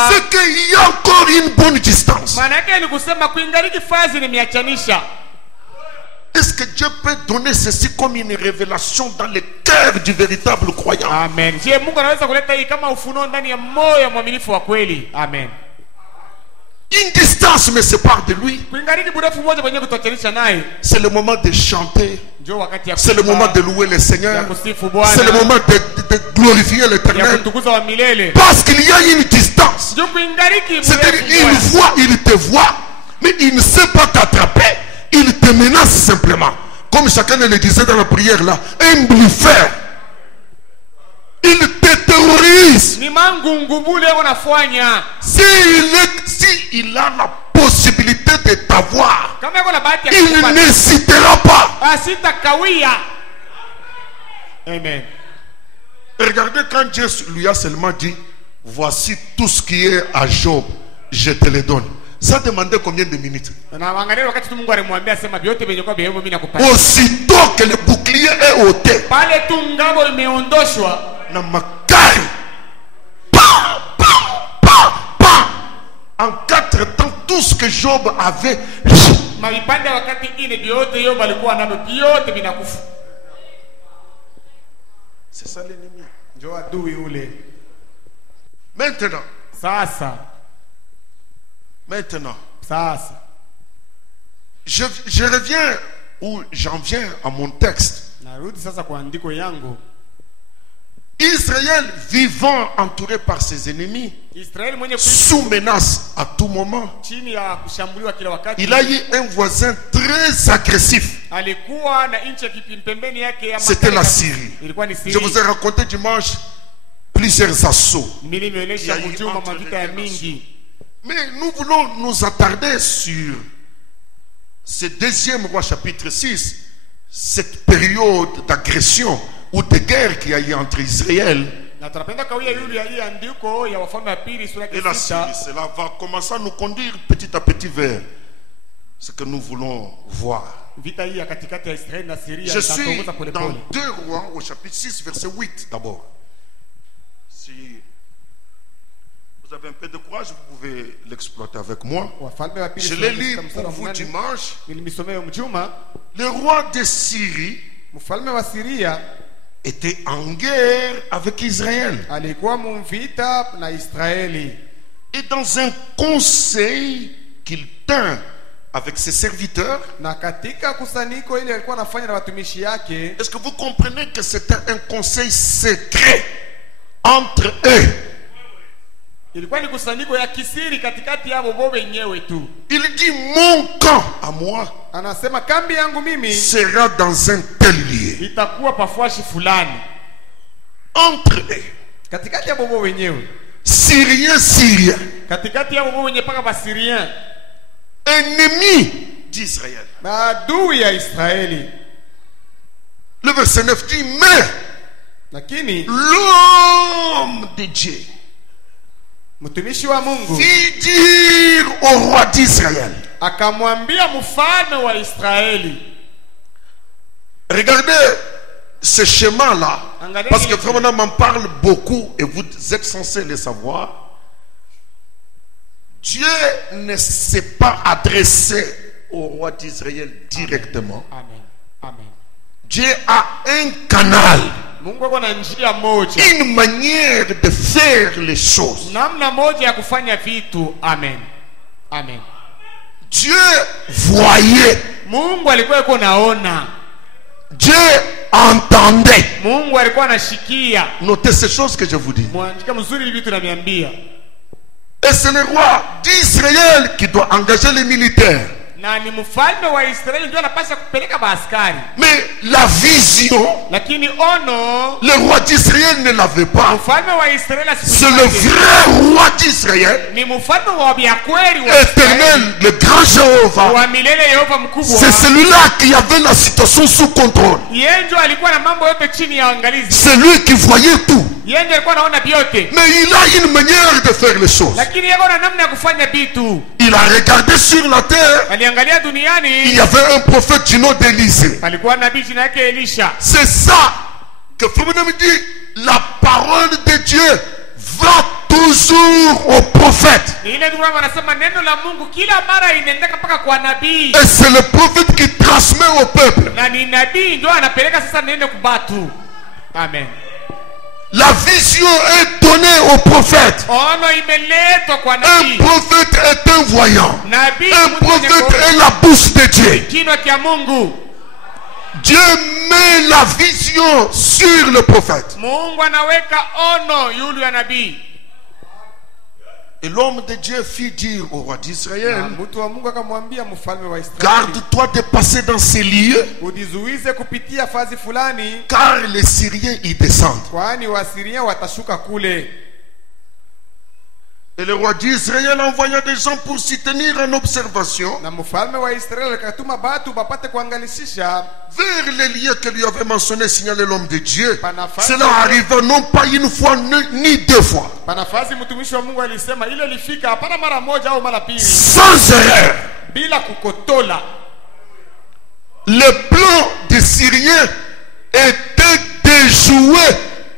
c'est qu'il y a encore une bonne distance. Est-ce que Dieu peut donner ceci comme une révélation dans le cœur du véritable croyant? Amen. Amen. Une distance me sépare de lui. C'est le moment de chanter. C'est le moment de louer le Seigneur. C'est le moment de glorifier l'Éternel. Parce qu'il y a une distance. C'est-à-dire, il te voit, mais il ne sait pas t'attraper. Il te menace simplement. Comme chacun le disait dans la prière là, un bluffeur. Il te terrorise. S'il a la possibilité de t'avoir, il n'hésitera pas. Amen. Regardez quand Dieu lui a seulement dit, voici tout ce qui est à Job, je te le donne. Ça demandait combien de minutes? Aussitôt que le bouclier est ôté, en 4 temps, tout ce que Job avait, c'est ça l'ennemi. Maintenant, je reviens ou j'en viens à mon texte. Israël vivant entouré par ses ennemis, sous menace à tout moment, il a eu un voisin très agressif. C'était la Syrie. Je vous ai raconté dimanche plusieurs assauts. Mais nous voulons nous attarder sur ce 2e roi chapitre 6, cette période d'agression ou de guerre qu'il y a eu entre Israël et la Syrie. Cela va commencer à nous conduire petit à petit vers ce que nous voulons voir. Je suis dans 2 Rois au chapitre 6 verset 8 d'abord. Si vous avez un peu de courage, vous pouvez l'exploiter avec moi. Je l'ai lu pour vous dimanche. Le roi de Syrie était en guerre avec Israël. Et dans un conseil qu'il tint avec ses serviteurs, Na katika kusanyiko ile alikuwa anafanya na watumishi yake, est-ce que vous comprenez que c'était un conseil secret entre eux? ilikuwa ni kusanyiko ya kisiri katikati yao wao wenyewe tu. Il dit mon camp à moi Anasema kambi yangu mimi sera dans un tel lieu. itakuwa pafuashi fulani. Entre eux, Katikati yao wao wenyewe. Syriens, Katikati yao wao wenyewe paka Basirien. ennemis d'Israël. Maadui ya Israeli. Le verset 9 dit, mais Lakini l'homme de Dieu mtumishi wa Mungu fit dire au roi d'Israël. akamwambia mfalme wa Israeli. Regardez ce schéma-là, Regardez parce que les- vraiment on m'en parle beaucoup et vous êtes censés le savoir. Dieu ne s'est pas adressé au roi d'Israël directement. Amen. Amen. Dieu a un canal, Mungu ako na njia moja, une manière de faire les choses. namna moja ya kufanya vitu. Amen. Amen. Dieu voyait, Mungu alikuwa yuko naona, Dieu entendait. Mungu alikuwa anashikia. Notez ces choses que je vous dis. Mwandika mzuri vitu namiambia. Et c'est le roi d'Israël qui doit engager les militaires. Na ni mfalme wa Israeli ndio anapaswa kupeleka maaskari. Mais la vision, Lakini ono le roi d'Israël ne l'avait pas. mfalme wa Israeli C'est le vrai roi d'Israël, ni mfalme wa biakweli wa éternel, le grand Jéhovah. wa milele Yehova mkubwa. C'est celui-là qui avait la situation sous contrôle. Yeye ndio alikuwa na mambo yote chini ya angalizi. C'est lui qui voyait tout. Yeye ndio alikuwa anaona vyote. Mais il a une manière de faire les choses. Lakini yeye ana namna ya kufanya vitu. Il a regardé sur la terre. Aliangalia Il duniani, y avait un prophète du nom d'Élysée. palikuwa nabii jina yake Elisha. C'est ça que Frère me dit. La parole de Dieu va toujours au prophète. Ni ile ndio wanasema neno la Mungu kila mara inaendeka mpaka kwa nabii. Et c'est le prophète qui transmet au peuple. Na ni nabii ndio anapeleka sasa neno kubatu. Amen. La vision est donnée au prophète. Ono imeletwa kwa Un nabii. prophète est un voyant. Nabii Un ni mtu mwenye prophète kuona est la bouche de Dieu. kinywa cha Mungu. Dieu met la vision sur le prophète. Mungu anaweka ono yule ya nabii. Et l'homme de Dieu fit dire au roi Na d'Israël, mtu wa Mungu akamwambia mfalme wa Israeli, garde-toi de passer dans ces lieux, ujizuize kupitia fazi fulani, car les Syriens y descendent. kwani Wasiria watashuka kule. Et le roi d'Israël envoya des gens pour s'y tenir en observation Na mfalme wa Israeli akatuma batu bapate kuangalishisha vers les lieux que lui avait mentionné, signalé l'homme de Dieu. Panafasi. Cela arriva non pas une fois ni deux fois, panafasi. Mtumishi wa Mungu alisema ile ilifika hapana mara moja au mara pili, sans erreur. bila kukotola. Le plan des Syriens était déjoué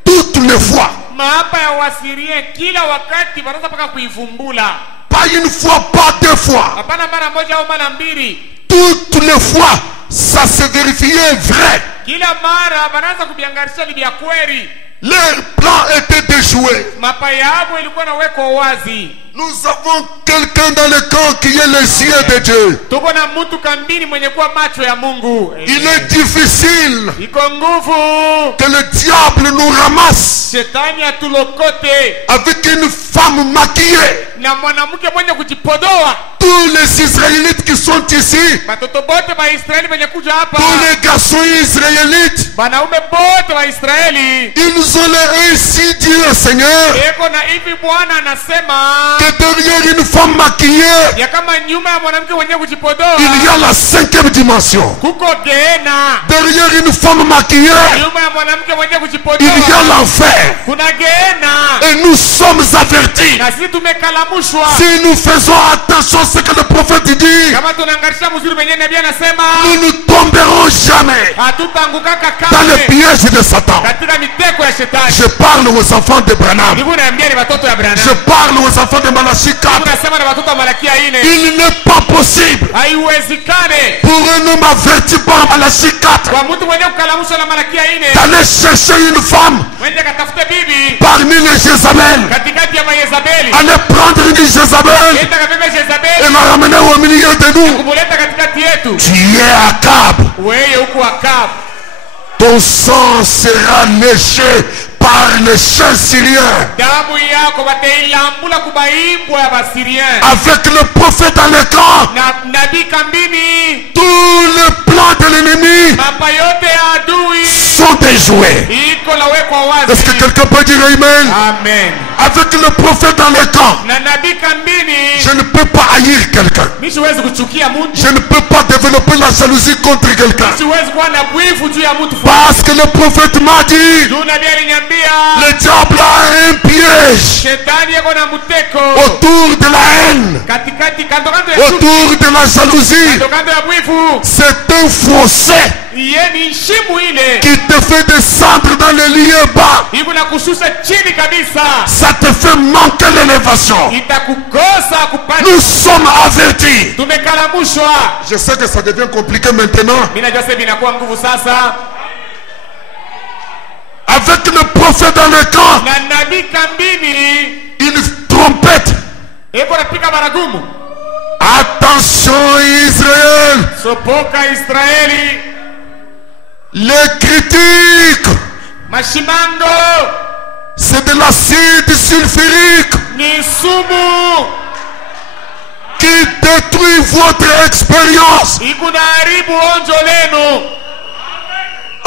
toutes les fois. Maapa ya Wasiria kila wakati wanaanza mpaka kuivumbula, Pas une fois, pas deux fois. hapana mara moja au mara mbili. Toutes les fois, ça se vérifiait vrai. Kila mara wanaanza kubiangarisha ni vya kweli. Leur plan était déjoué. Mapa yao ilikuwa nawekwa wazi. Nous avons quelqu'un dans le camp qui est les yeux de Dieu. Tuko na mtu kambini mwenye kuwa macho ya Mungu. Il est difficile Iko nguvu que le diable nous ramasse shetani atulokote avec une femme maquillée. na mwanamke mwenye kujipodoa. Tous les Israélites qui sont ici, Batoto bote wa Israeli wenye kuja hapa, tous les garçons israélites, banaume bote wa Israeli, ils ont le ainsi dit le Seigneur eko na hivi Bwana anasema que derrière une femme maquillée, ya kama nyuma ya mwanamke mwenye kujipodoa il y a la cinquième dimension. kuko Geena, Derrière une femme maquillée, nyuma ya mwanamke mwenye il y a kujipodoa l'enfer. kuna Geena. Et nous sommes avertis. Na sisi tumekalamushwa, Si nous faisons attention à ce que le prophète dit, kama tunaangalia mzuri wenyewe nabii anasema nous ne tomberons jamais hatutaangukaka dans le kamwe piège de Satan. katika mitego ya shetani. Je parle aux enfants de Branham. Nibu naambia ni watoto ya Branham. Je parle aux enfants de Malachie 4. Unasema na watoto wa Malakia 4. Il n'est pas possible Haiwezekane pour un homme averti par Malachie 4 kwa mtu mwenye kukalamusha na Malakia 4 d'aller chercher une femme mwende katafute bibi parmi les Jézabel. katikati ya Mayezabeli. Allez prendre une Jézabel Enda kabebe et Jezabeli la ramener au milieu de nous. kumuleta katikati yetu. Tu es Akab. Wewe huko Akabu. Ton sang sera léché par les chants syriens. Damu yako batailambula kubaimbwa ya Basirien. Avec le prophète dans le camp, Na nabii kambini. tous les plans de l'ennemi Mapa yote ya adui sont déjoués. iko lawekwa wazi. Est-ce que quelqu'un peut dire Amen? Amen. Avec le prophète dans le camp, Na nabii kambini. je ne peux pas haïr quelqu'un. Mimi siwezi kuchukia mtu. Je ne peux pas développer la jalousie contre quelqu'un. Siwezi kuwa na bwivu juu ya mtu. Parce que le prophète m'a dit, Juu nabii aliniambia le diable a un piège shetani yako na mteko autour de la haine, katikati kando kando ya chuki, autour de la jalousie. kando kando ya bwivu. C'est un fossé Iye ni shimu ile qui te fait descendre dans les lieux bas. iko na kushusha chini kabisa, Ça te fait manquer l'élévation. itakukosa kupata. Nous sommes avertis. Tumekalamushwa. Je sais que ça devient compliqué maintenant. Mimi najua sasa inakuwa nguvu sasa. Avec le prophète dans le camp, Na nabii kambini une trompette. iko napika baragumu. Attention Israël. Sopoka Israeli, Les critiques, mashimango c'est de l'acide sulfurique ni sumu qui détruit votre expérience. iko na haribu onjo lenu.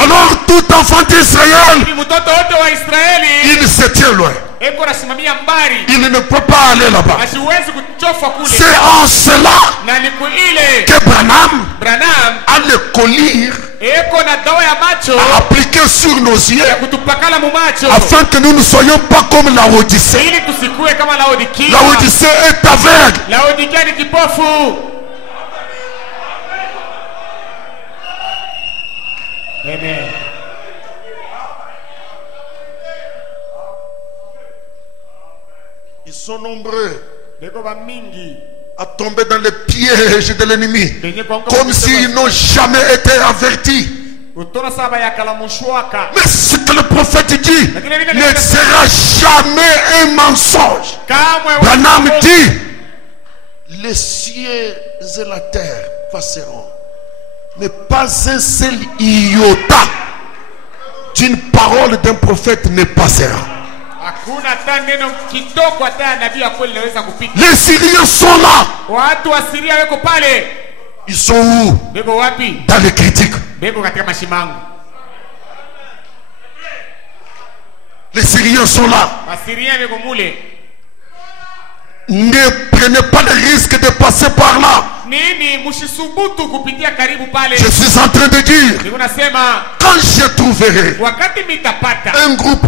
Alors tout enfant d'Israël, Ni mtoto wote wa Israeli il se tient loin. eko nasimamia mbari, Il ne peut pas aller là-bas. asiwezi kuchofa kule. C'est en cela Na ni ile que Branham Branham a le collier eko na dawa ya macho à appliquer sur nos yeux ya kutupakala mu macho afin que nous ne soyons pas comme la Odyssée. ili tusikue kama Laodikia. La Odyssée est aveugle. Laodikia ni kipofu. Amen. Ils sont nombreux Beko ba mingi à tomber dans les pièges de l'ennemi, benye kwa comme s'ils n'ont jamais été avertis. utona saba ya kalamushwaka. Mais ce que le prophète dit ne sera jamais un mensonge. Kamwe Branham dit, les cieux et la terre passeront, mais pas un seul iota d'une parole d'un prophète ne passera. hakuna hata neno kitoko hata nabii ya kweli naweza kupita. Les Syriens sont là. Watu wa Siria weko pale. Ils sont où? Beko wapi? Dans les critiques. Beko katika mashimango. Les Syriens sont là. Asiria beko mule. Ne prenez pas le risque de passer par là. Nini msisubutu kupitia karibu pale. Je suis en train de dire, Niko nasema quand je trouverai wakati mitapata un groupe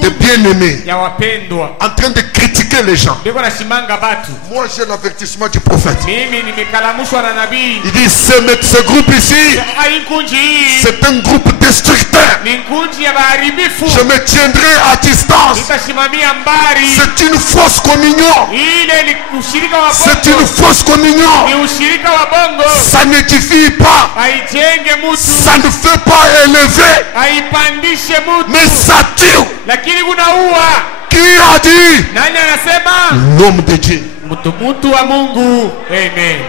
de bien-aimés ya wapendwa en train de critiquer les gens, beko nashimanga batu, moi j'ai l'avertissement du prophète. mimi nimekalamushwa na nabii. Il dit, ce groupe ici, Hii nkunji hii c'est un groupe destructeur. ni nkunji ya baharibifu. Je me tiendrai à distance. Nitashimamia mbari. C'est une fausse communion. Ile ni ushirika wa C'est une bongo. fausse communion. Ni ushirika wa bongo. Ça n'édifie pas. Haijenge mutu. Ça ne fait pas élever. Haipandishe mutu. Mais ça tue. Lakini kunaua. Qui a dit? Nani anasema? L'homme de Dieu. Mtu wa Mungu. Amen.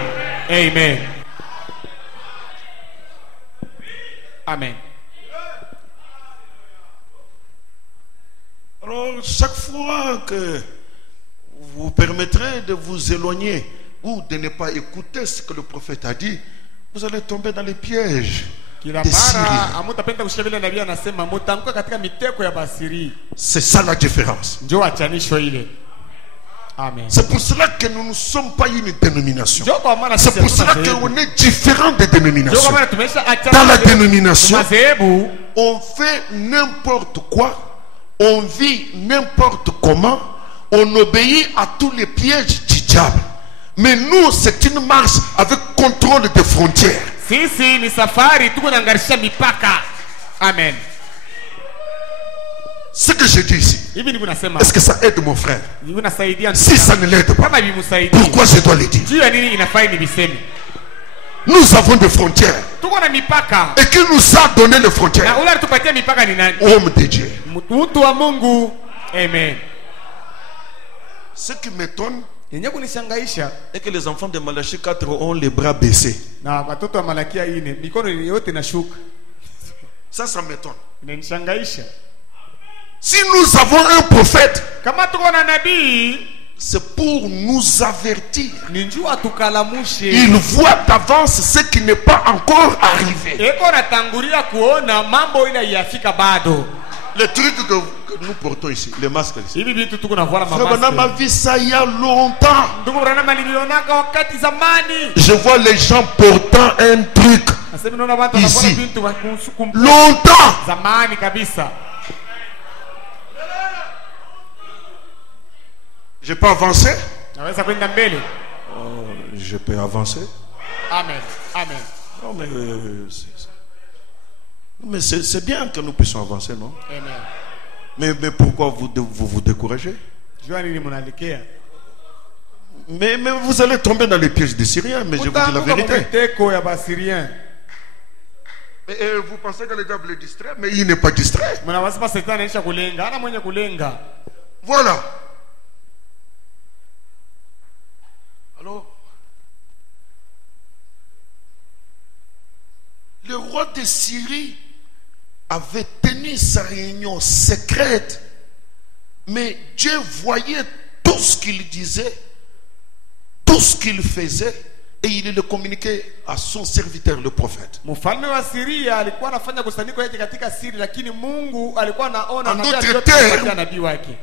Amen. Amen. Alors, chaque fois que vous permettrez de vous éloigner ou de ne pas écouter ce que le prophète a dit, vous allez tomber dans les pièges Kila des Syriens. mara amutapenda kushika vile nabii anasema mutamka katika miteko ya Basiri. C'est ça la différence. Njoo achanisho ile. Amen. C'est pour cela que nous ne sommes pas une dénomination. Njoo kwa maana C'est sisi pour hatuna cela dhehebu. qu'on est différent des Njoo kwa dénominations. maana tumesha achana Dans la na dénomination, madhehebu. on fait n'importe quoi, on vit n'importe comment, on obéit à tous les pièges du diable. Mais nous, c'est une marche avec contrôle des frontières. Sisi ni safari tuko naangarisha mipaka. Amen. Ce que je dis ici, Hivi ndivyo nasema. est-ce que ça aide mon frère? Ndivyo nasaidia Si ça ne l'aide pas, kama bimsaidii. pourquoi je dois le dire? Juu ya nini inafai ni bisemi? Nous avons des frontières. Tuko na mipaka. Et qui nous a donné les frontières? Na ule alitupatia mipaka ni nani? Homme de Dieu. Mtu wa Mungu. Amen. Ce qui m'étonne yenye kunishangaisha est que les enfants de Malachie 4 ont les bras baissés. na watoto wa Malakia 4 mikono yote inashuka. Ça m'étonne. Inanishangaisha. Si nous avons un prophète, Kama tuko na nabii c'est pour nous avertir. ni njua tukalamushe. Il voit d'avance ce qui n'est pas encore arrivé. Eko natangulia kuona mambo ile yafika bado. Les trucs que nous portons ici, les masques ici. Hivi vitu tuko na voila Frère Branham mama. a vu ça il y a longtemps. Ndugu Branham alionaka wakati zamani. Je vois les gens portant un truc Nasema naona watu Ici. wanafanya vitu wa kumsukum longtemps. zamani kabisa. Je peux avancer? Naweza kwenda mbele. Je peux avancer. Amen. Amen. Non, mais c'est bien que nous puissions avancer, non? Amen. Mais pourquoi vous découragez? Jua nini mnaelekea? Mais vous allez tomber dans les pièges des Syriens, mais je vous dis la vérité. Miteko ya Basirien. Et vous pensez que le diable est distrait, mais il n'est pas distrait. Mnawasipa shetani anaisha kulenga, ana mwenye kulenga. Voilà. Alors, le roi de Syrie avait tenu sa réunion secrète, mais Dieu voyait tout ce qu'il disait, tout ce qu'il faisait, et il le communiquait à son serviteur le prophète. Mfalme wa Siria alikuwa anafanya kusanyiko yake katika siri, lakini Mungu alikuwa anaona En na d'autres termes, nabii wake.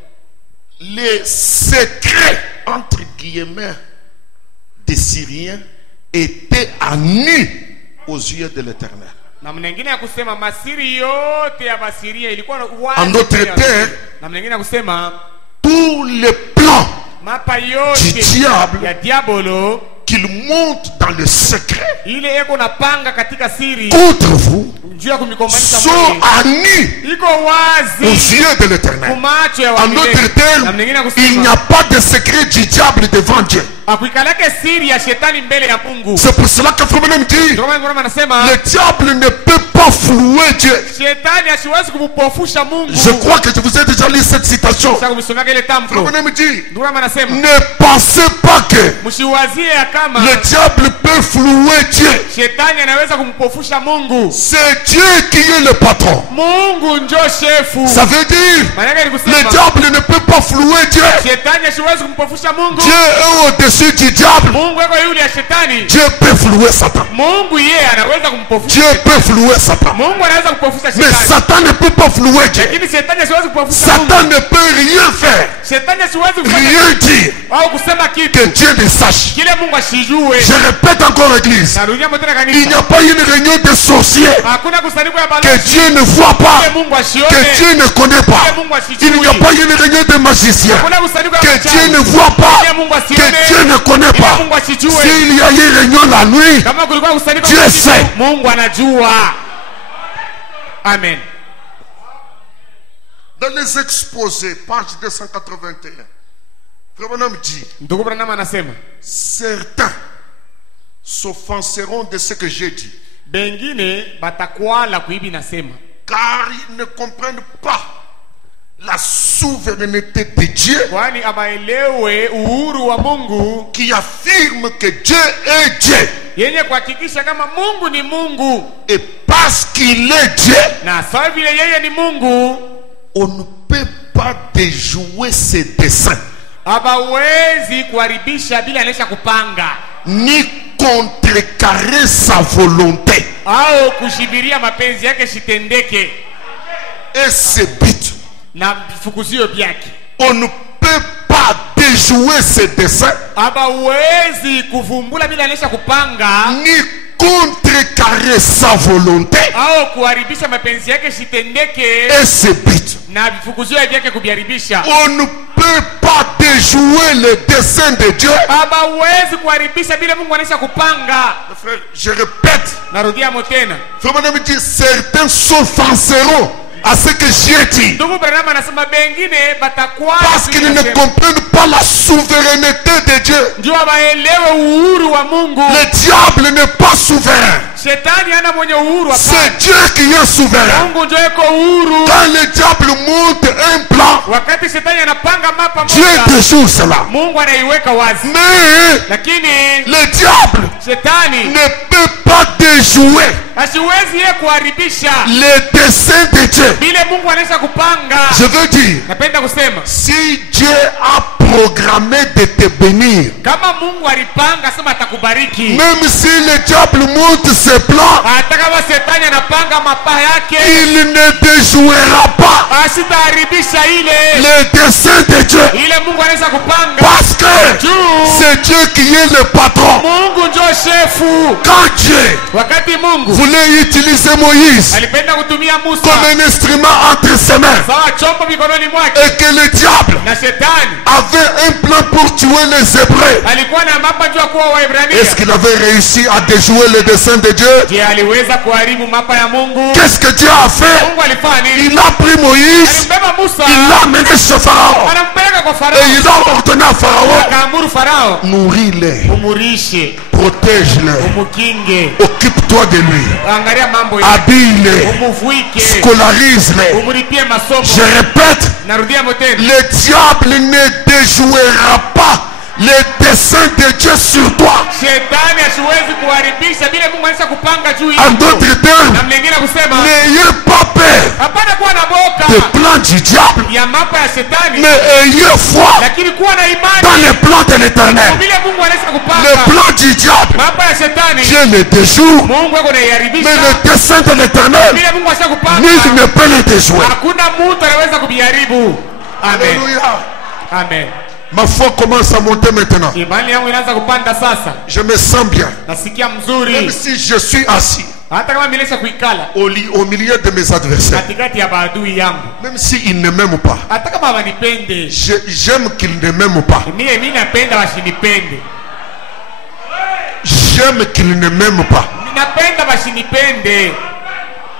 les secrets entre guillemets des Syriens étaient à nu aux yeux de l'Éternel. Na mwingine ya kusema masiri yote ya Basiria ilikuwa wazi. En d'autres termes, na mwingine ya kusema tous les plans mapa yote du diable ya diabolo qu'il monte dans le secret ile yeko napanga katika siri contre vous juu ya kumikomanisha sont à nu iko aux wazi yeux de l'Éternel. kumacho ya En wamilele. d'autres Na termes, mwingine ya il n'y kusema a pas de secret du diable devant Dieu. akuikalake siri ya shetani mbele ya Mungu. C'est pour cela que Frère Branham dit, Ndio maana anasema le diable ne peut pas flouer Dieu. shetani asiwezi kumpofusha Mungu. Je crois que je vous ai déjà lu cette citation. Sasa kumsomea ile Frère tamko. Branham dit, Ndio maana anasema ne pensez pas que msiwazie ya kama le diable peut flouer Dieu. shetani anaweza kumpofusha Mungu. C'est Dieu qui est le patron. Mungu ndio shefu. Ça veut dire, Maana yake ni le kusema diable ne peut pas flouer Dieu. shetani asiwezi kumpofusha Mungu. Dieu est au-dessus du diable. Mungu yuko yule ya shetani. Dieu peut flouer Satan. Mungu yeye anaweza kumpofusha. Dieu peut flouer Satan. Mungu anaweza kumpofusha Mais shetani. Satan ne peut pas flouer Dieu. Lakini shetani asiwezi kumpofusha Satan Mungu. ne peut rien faire, Shetani asiwezi kufanya rien dire au kusema kitu que Dieu ne sache. kile Mungu asijue. Je répète encore, Église, Narudia tena il n'y kanisa. a pas une réunion de sorciers Hakuna kusanyiko ya que balozi. Dieu ne voit pas, Kile Mungu asione. que Dieu ne connaît pas. Kile Mungu asijue. Il n'y a pas une réunion de magiciens Hakuna kusanyiko ya que wachawi. Dieu ne voit pas, Kile Mungu asione. que Dieu ne connaît Kile pas. Mungu asijue. S'il y a une réunion la nuit, Kama kulikuwa kusanyiko Dieu usiku, sait. Mungu anajua. Amen. dans les exposés, page 281, Frère Branham dit, Ndugu Branham anasema certains s'offenseront de ce que j'ai dit, bengine batakwala kuibi nasema car ils ne comprennent pas la souveraineté de Dieu kwani abaelewe uhuru wa Mungu qui affirme que Dieu est Dieu. yenye kuhakikisha kama Mungu ni Mungu, Et parce qu'il est Dieu, na sawa vile yeye ni Mungu on ne peut pas déjouer ses desseins, abawezi kuharibisha bila anesha kupanga ni contrecarrer sa volonté au kushibiria mapenzi yake shitendeke et ses buts. na vifukuzio vyake. On ne peut pas déjouer ses desseins, Abawezi kuvumbula bila anesha kupanga ni contrecarrer sa volonté au kuharibisha mapenzi yake shitendeke et ses buts. na vifukuzio vyake kuviharibisha. On ne peut pas déjouer le dessein de Dieu. Abawezi kuharibisha bila Mungu anesha kupanga. Frère, je répète, Narudia motena. Frère Branham dit, certains s'offenseront à ce que j'ai dit Ndugu Branham anasema bengine batakuwa parce qu'ils ne comprennent pas pas la souveraineté de Dieu. ndio waelewe uhuru wa Mungu. Le diable n'est pas souverain. Shetani hana mwenye uhuru hapa. C'est Dieu qui est souverain. Mungu ndio yuko uhuru. Quand le diable monte un plan, Wakati shetani anapanga mapa Dieu moja, déjoue cela. Mungu anaiweka wazi. Mais Lakini le diable shetani ne peut pas déjouer hasiwezi yeye kuharibisha les desseins de Dieu. vile Mungu anaweza kupanga. Je veux dire, Napenda kusema si Dieu a programmé de te bénir, kama Mungu alipanga sema atakubariki, même si le diable monte ses plans, hata kama shetani anapanga mapa yake il ne déjouera pas asitaharibisha ile les desseins de Dieu. ile Mungu anaweza kupanga. Parce que c'est Dieu qui est le patron. Mungu ndio shefu. Quand Dieu Wakati Mungu voulait utiliser Moïse alipenda kutumia Musa comme un instrument entre ses mains sawa chombo mikononi mwake, et que le diable na shetani avait un plan pour tuer les Hébreux, alikuwa na mapa juu ya kuwa Waebrania, est-ce qu'il avait réussi à déjouer les desseins de Dieu? je aliweza kuharibu mapa ya Mungu? Qu'est-ce que Dieu a fait? Mungu alifanya nini? Il a pris Moïse, Alimbeba Musa, il l'a amené chez Pharaon anampeleka kwa et Farao, il a ordonné à Pharaon, akaamuru Farao, nourris-les, umurishe, protège-les, umukinge, occupe-toi de lui, angalia mambo yake, habille-les, umuvuike, scolarise-les. umulipie masomo. Je répète, Narudia moteni, le diable ne déjouera pas les desseins de Dieu sur toi. shetani asiwezi kuharibisha vile Mungu anaweza kupanga juu En yako. d'autres termes, Na mlingine kusema n'ayez pas peur hapana kuwa na boka des plans du diable, ya mapa ya shetani, mais ayez foi lakini kuwa na dans imani les plans de l'éternel. vile Mungu anaweza Le kupanga. plan du diable, Mapa ya shetani Dieu le déjoue, Mungu yako mais naiharibisha, le dessein de l'éternel, vile Mungu anaweza kupanga nul ne peut le déjouer. hakuna mtu anaweza kubiharibu. Amen. Alléluia. Amen. Ma foi commence à monter maintenant. Imani yangu inaanza kupanda sasa, Je me sens bien. nasikia Même mzuri, si je suis assis hata kama milesha kuikala au milieu de mes adversaires. katikati ya maadui yangu, Même s'ils ne m'aiment pas. hata kama hawanipende J'aime qu'ils ne m'aiment pas. mimi napenda washinipende, J'aime qu'ils ne m'aiment pas. napenda washinipende.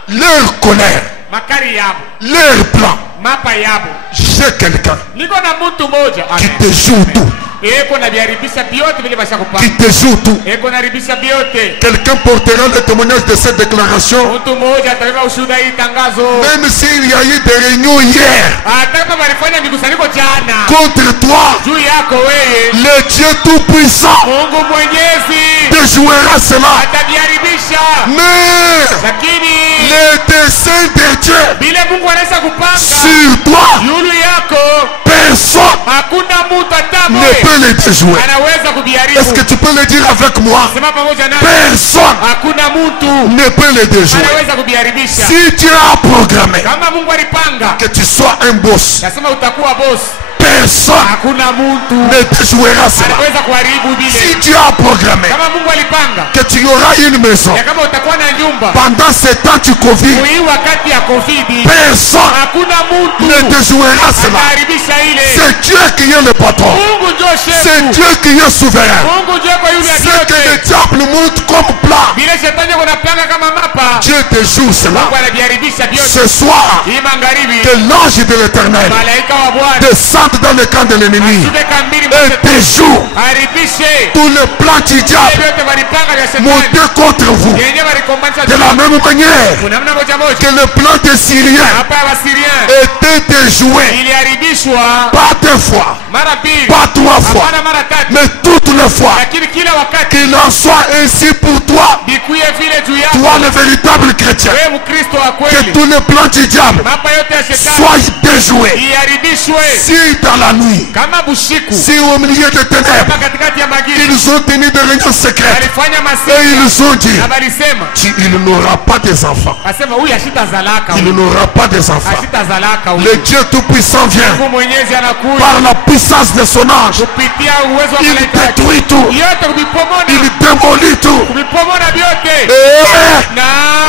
Leur colère, Makari yabo, leur plan. mapa yabo, J'ai quelqu'un niko na mtu moja qui te joue tout. eko na biharibisha vyote vile basha Qui kupanga, te joue tout. eko naribisha vyote. Quelqu'un portera le témoignage de cette déclaration. Mtu mmoja ataweka ushuhuda hii tangazo, Même s'il y a eu des réunions hier hata kama walifanya mikusanyiko jana contre toi, juu yako wewe, le Dieu Tout-Puissant Mungu Mwenyezi déjouera cela. atabiharibisha. Mais Lakini les desseins de Dieu vile Mungu anaweza kupanga sur toi, yulu yako, personne hakuna mtu hata ne mmoja peut les déjouer. anaweza Est-ce kubiharibu. que tu peux le dire avec moi? Sema pamoja na Personne hakuna mtu ne peut les déjouer. anaweza kubiharibisha. Si Dieu a programmé Kama Mungu alipanga que tu sois un boss, nasema utakuwa boss, personne hakuna mtu ne déjouera cela. anaweza kuharibu Si vile. Dieu a programmé Kama Mungu alipanga que tu auras une maison ya kama utakuwa na nyumba pendant ce temps du Covid, hii wakati ya COVID, personne hakuna ne mtu déjouera cela. ataharibisha ile. C'est Dieu qui est le patron. Mungu ndio C'est shefu, Dieu qui est souverain. Mungu ndio kwa yule Ce que le yote. diable monte comme plan, Vile shetani kunapanga kama mapa, Dieu déjoue cela. Mungu anaviharibisha vyote. Ce soir, Hii magharibi que l'ange de l'éternel malaika wa Bwana descende dans le camp de l'ennemi ashuke kambini et déjoue haribishe tout le plan du diable vyote walipanga vya shetani monté contre vous. yenye walikombanisha De la même manière kuna namna moja moja. que le plan des Syriens Hapa ya Wasirian était déjoué, iliharibishwa pas deux fois, mara pili, pas trois fois, hapana mara tatu, mais toutes les fois. lakini kila wakati Qu'il en soit ainsi pour toi, bikuye vile juu yako toi le véritable chrétien. wewe Mkristo wa Que kweli. tous les plans du diable Mapa yote ya shetani soient déjoués. iharibishwe Si dans la nuit, kama bushiku, si au milieu des ténèbres, kama katikati ya magiza ils ont tenu des réunions secrètes walifanya et masiri ils ont dit, na walisema, il n'aura pas des enfants. asema huyu ashitazalaka, Il huyu n'aura pas des enfants. ashitazalaka, huyu Le Dieu Tout-Puissant vient Mungu Mwenyezi anakuja par la puissance de son ange. kupitia uwezo wa Il malaika yake détruit tout. yote, kuvipomona Il démolit tout. kuvipomona vyote, Et na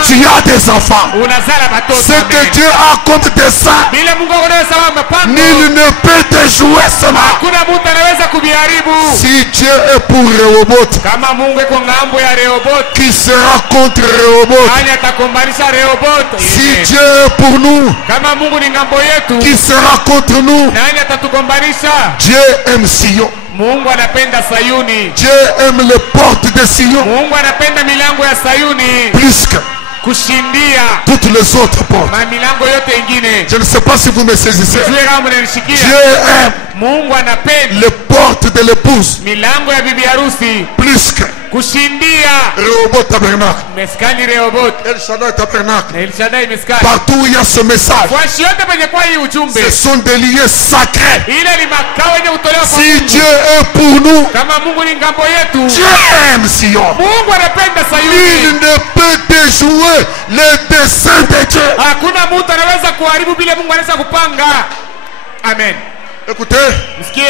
tu as des enfants. unazala batoto. Ce que Amen. Dieu a comme dessein, Bila Mungu akonesa mapango, nul ne peut te jouer cela. hakuna mtu anaweza kubiharibu. Si Dieu est pour Rehoboth, Kama Mungu iko ngambo ya Rehoboth, qui sera contre Rehoboth? nani atakombanisha Rehoboth? Si Amen. Dieu est pour nous, Kama Mungu ni ngambo yetu, qui sera contre nous? nani atatukombanisha? Dieu aime Sion. Mungu anapenda Sayuni. Dieu aime les portes de Sion Mungu anapenda milango ya Sayuni plus que kushindia toutes les autres portes. milango yote ingine. Je ne sais pas si vous me saisissez. Sijui kama mnanishikia. Dieu aime Mungu anapenda les portes de l'épouse milango ya bibi harusi plus que kushindia Rehoboth Tabernacle, meskani Rehoboth El Shaddai Tabernacle. na El Shaddai meskani. Partout où il y a ce message, Washi yote penye kwa hii ujumbe ce sont des lieux sacrés. ile ni makao yenye kutolewa kwa Si Mungu. Dieu est pour nous, Kama Mungu ni ngambo yetu, Dieu aime Sion. Mungu anapenda Il Sayuni. ne peut déjouer les desseins de Dieu. Hakuna mtu anaweza kuharibu bila Mungu anaweza kupanga. Amen. Écoutez, Msikie,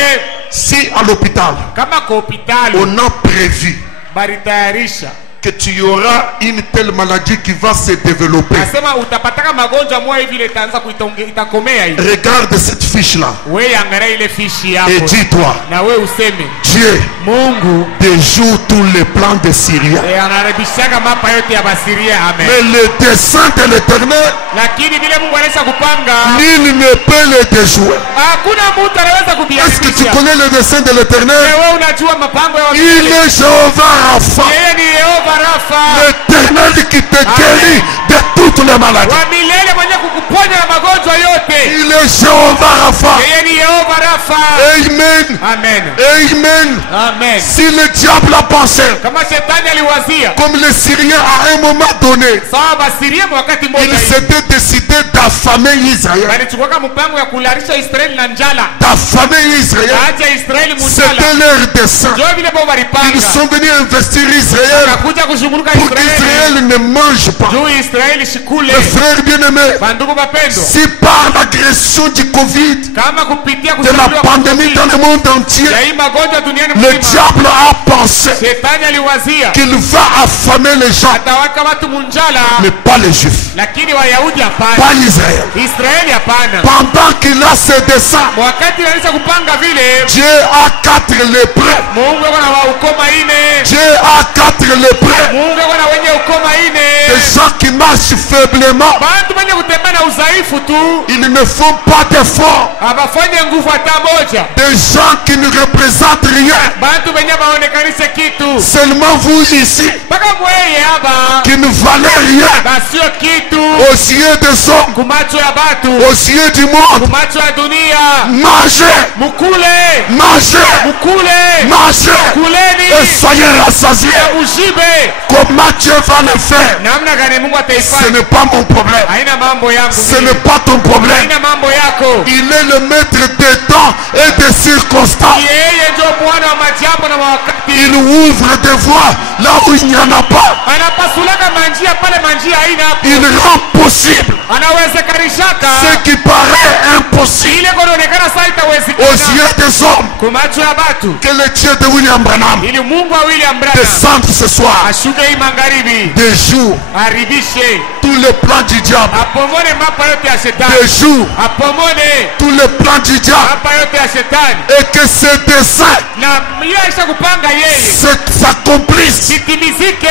si à l'hôpital, kama kwa hospitali on a prévu baritayarisha que tu y auras une telle maladie qui va se développer, nasema utapataka magonjwa moja hivi ile itaanza itakomea hivi. regarde cette fiche-là Wewe angalia ile fishi yako et dis-toi, na wewe useme Dieu Mungu déjoue tous les plans des Syriens. anarabishaka mapa yote ya Basiria. Amen. Mais le dessein de l'Éternel, Lakini vile Mungu anaweza kupanga, nul ne peut le déjouer. hakuna mtu anaweza Est-ce que tu kubiharibisha. connais le dessein de l'Éternel? Wewe unajua mapango ya Il Mungu. est Jéhovah Rapha, Yeye ni Yehova Rafa, l'Éternel qui te guérit de toutes les maladies. wa milele mwenye kukuponya na magonjwa yote. Il est Jéhovah Rapha. Yeye ni Yehova Rafa. Amen. Amen. Amen. Amen. Si le diable a pensé, Kama shetani aliwazia comme les Syriens à un moment donné, sawa Basiria wakati mmoja il hivi s'était décidé d'affamer Israël. walichukua mpango ya kularisha Israeli na njala. D'affamer Israël. Acha Israeli C'était munjala. leur dessein. Ndio vile bao Ils walipanga. sont venus investir Israël Akakuja kushughulikia pour Israeli. qu'Israël ne mange pas. Juu Israeli shikule. Mes frères bien-aimés, Bandugu bapendo. si par l'agression du Covid, Kama kupitia de la pandémie dans le monde entier, ya hii magonjwa duniani le mzima. diable a pensé Shetani aliwazia qu'il va affamer les gens, atawaka watu munjala, mais pas les Juifs, lakini Wayahudi hapana. pas Israël. Israeli hapana. Pendant qu'il a ses desseins, Wakati anaanza kupanga vile, Dieu a 4 lépreux. Mungu yuko na ukoma ine. Dieu a 4 lépreux. Mungu yuko na wenye ukoma ine. Des gens qui marchent faiblement. Bantu wenye kutembea na udhaifu tu, Ils ne font pas d'efforts. hawafanye nguvu hata moja. Des gens qui ne représentent rien. Bantu wenye baonekanishe kitu. Seulement vous ici, Paka mweye haba, qui ne valez rien basio kitu. aux yeux des hommes, Kumacho ya batu, aux yeux du monde. kumacho ya dunia. Mangez, Mukule, mangez, mukule, mangez kuleni. et soyez rassasiés. Ushibe. Comment Dieu va le faire? Namna gani Mungu Ce ataifanya? n'est pas mon problème. Haina mambo yangu. Ce mimi. n'est pas ton problème. Haina mambo yako. Il est le maître des temps et des circonstances. Yeye ndio Bwana wa majambo na wakati. Il ouvre des voies là où il n'y en a pas. Anapasulaka manjia pale manjia haina hapo. Il rend possible Anawezekanishaka ce qui paraît impossible ile kuonekana sasa aux itawezekana yeux des hommes. kumacho ya batu. Que le Dieu de William Branham Ili Mungu wa William Branham descende ce soir, ashuke hii magharibi, déjoue aribishe, tous les plans du diable, apomone mapa yote ya shetani, déjoue apomone tous les plans du diable, mapa yote ya shetani, et que ce dessein na yeye aisha kupanga yeye s'accomplisse. sitimizike.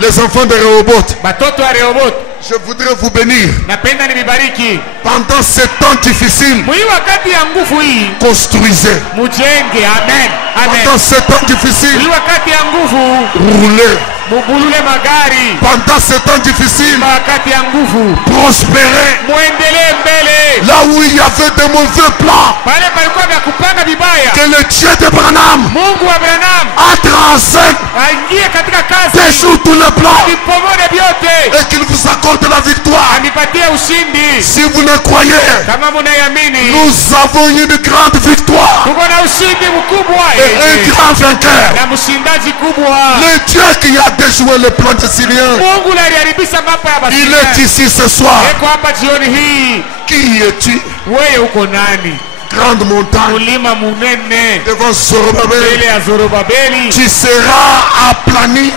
Les enfants de Rehoboth, Batoto wa Rehoboth, je voudrais vous bénir napenda nivibariki pendant ces temps difficiles. mwii wakati ya nguvu hii, Construisez mujenge. Amen, amen. pendant ces temps difficiles. Mwii wakati ya nguvu, Roulez mubulule magari. pendant ces temps difficiles. Wakati ya nguvu, Prospérez muendelee mbele. là où il y avait de mauvais plans. Pale palikuwa vya kupanga vibaya, Que le Dieu de Branham Mungu wa Branham entre en scène, aingie katika kazi, déjoue tous les plans vipomone vyote, et qu'il vous accorde la victoire. anipatie ushindi. Si vous le croyez, Kama munaiamini, nous avons une grande victoire tuko na ushindi mkubwa et un grand vainqueur. na mshindaji kubwa. Le Dieu qui a déjoué le plan des Syriens, Mungu aliharibisha mapa ya il Basilia. est ici ce soir. Eko hapa jioni hii. Qui es-tu? Wewe uko nani? Grande montagne Mulima munene devant Zorobabel. mbele ya Zorobabeli, Tu seras aplani.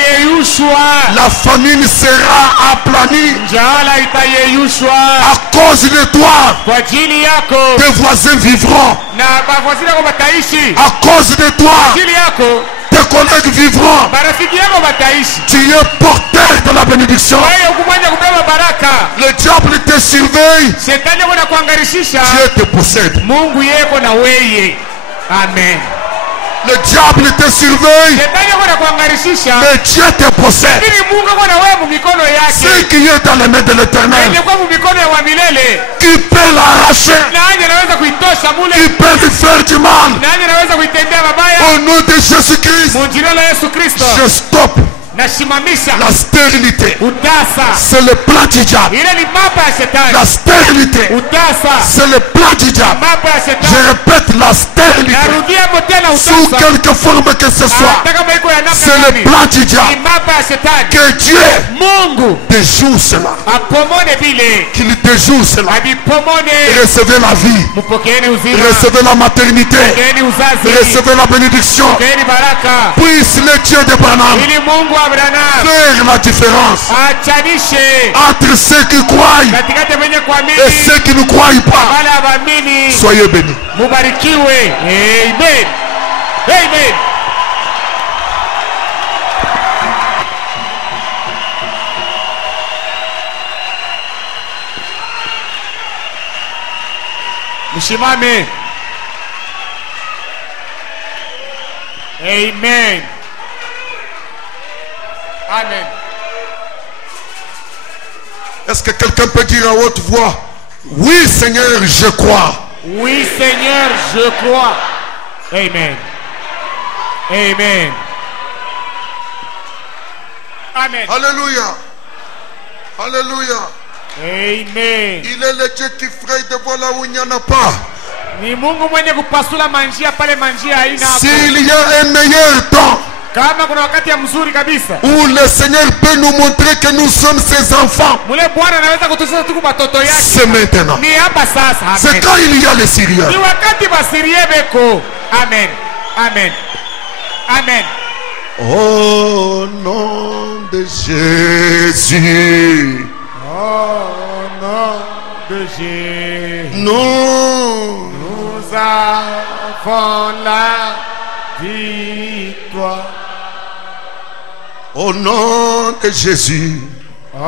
utayeyushwa, La famine sera aplanie njala itayeyushwa à cause de toi. kwa ajili yako, Tes voisins vivront na bavazina kwa bataishi à cause de toi. ajili yako, Tes tes collègues vivront. marafiki yako wataishi. Tu es porteur de la bénédiction. Wewe ukumwanja kubeba baraka. Le diable te surveille. Shetani yako na kuangarishisha. Dieu te possède. Mungu yeko na weye. Amen. Le diable te surveille. Shetani yako na kuangarishisha. Mais Dieu te possède. Lakini Mungu yako na wewe mumikono yake. Ce qui est dans les mains de l'Éternel. Ndio kwa mumikono ya wa milele. Qui peut l'arracher. Nani anaweza kuitosha mule? Qui peut lui faire du mal. Nani anaweza kuitendea mabaya? Au nom de Jésus-Christ. Munjina la Yesu Kristo. Je stoppe Nashimamisha la stérilité. utasa. C'est le plan du diable. Ile ni mapa ya shetani. La stérilité. Utasa. C'est le plan du diable. Mapa ya Je shetani. répète la stérilité. Narudia tena Sous utasa. quelque forme que ce soit. Hata kama iko ya namna C'est gani. le plan du Ni diable. mapa ya shetani. Que Dieu Mungu déjoue cela. apomone vile. Qu'il déjoue cela. Avipomone. Recevez la vie. Mupokeeni uzima. Recevez la maternité. Pokeeni uzazi. Recevez la bénédiction. Pokeeni baraka. Puisse le Dieu de Branham Ili Mungu wa Abrahamu faire la différence achanishe entre ceux qui croient katikati ya wenye kuamini et ceux qui ne croient pas. wale hawaamini. Soyez bénis. Mubarikiwe. Amen. Amen. Mshimame. Amen. Amen. Est-ce que quelqu'un peut dire à haute voix, oui Seigneur, je crois. Oui Seigneur, je crois. Amen. Amen. Amen. Alléluia. Alléluia. Amen. Il est le Dieu qui fraye de voir là où il n'y en a pas. Ni Mungu mwenye kupasula manjia pale manjia haina hapo. S'il y a un meilleur temps Kama kuna wakati ya mzuri kabisa. où le Seigneur peut nous montrer que nous sommes ses enfants, Mule Bwana anaweza kutusisa tuku batoto yake. c'est maintenant. Ni hapa sasa. C'est Amen. quand il y a les Syriens. Ni wakati basirie beko. Amen. Amen. Amen. Au nom de Jésus, Oh nom de Jésus. nous Nous avons la victoire. au nom de Jésus, Au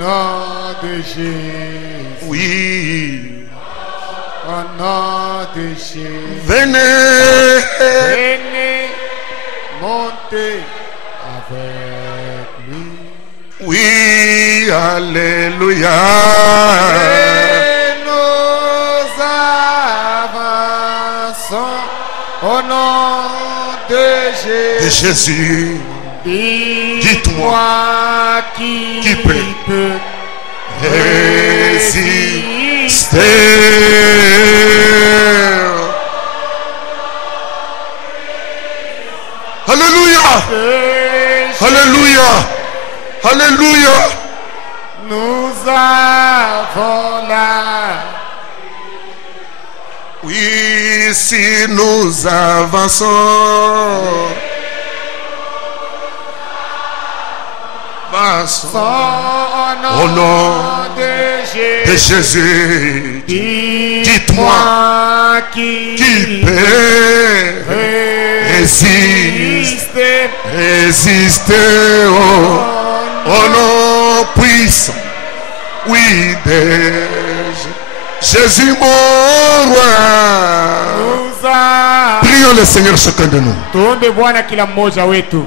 nom de Jésus. oui, Au nom de Jésus. venez, Venez monter avec lui. oui, alléluia. Et nous avançons au nom de De Jésus. Jésus, Dites-moi qui peut résister. Alléluia, alléluia, alléluia. Nous avons la Oui, si nous avançons, au nom de Jésus. Jésus. Dites-moi Qui peut résister au nom puissant, oui, de Jésus mon roi. Prions le Seigneur chacun de nous. Tuombe Bwana kila mmoja wetu.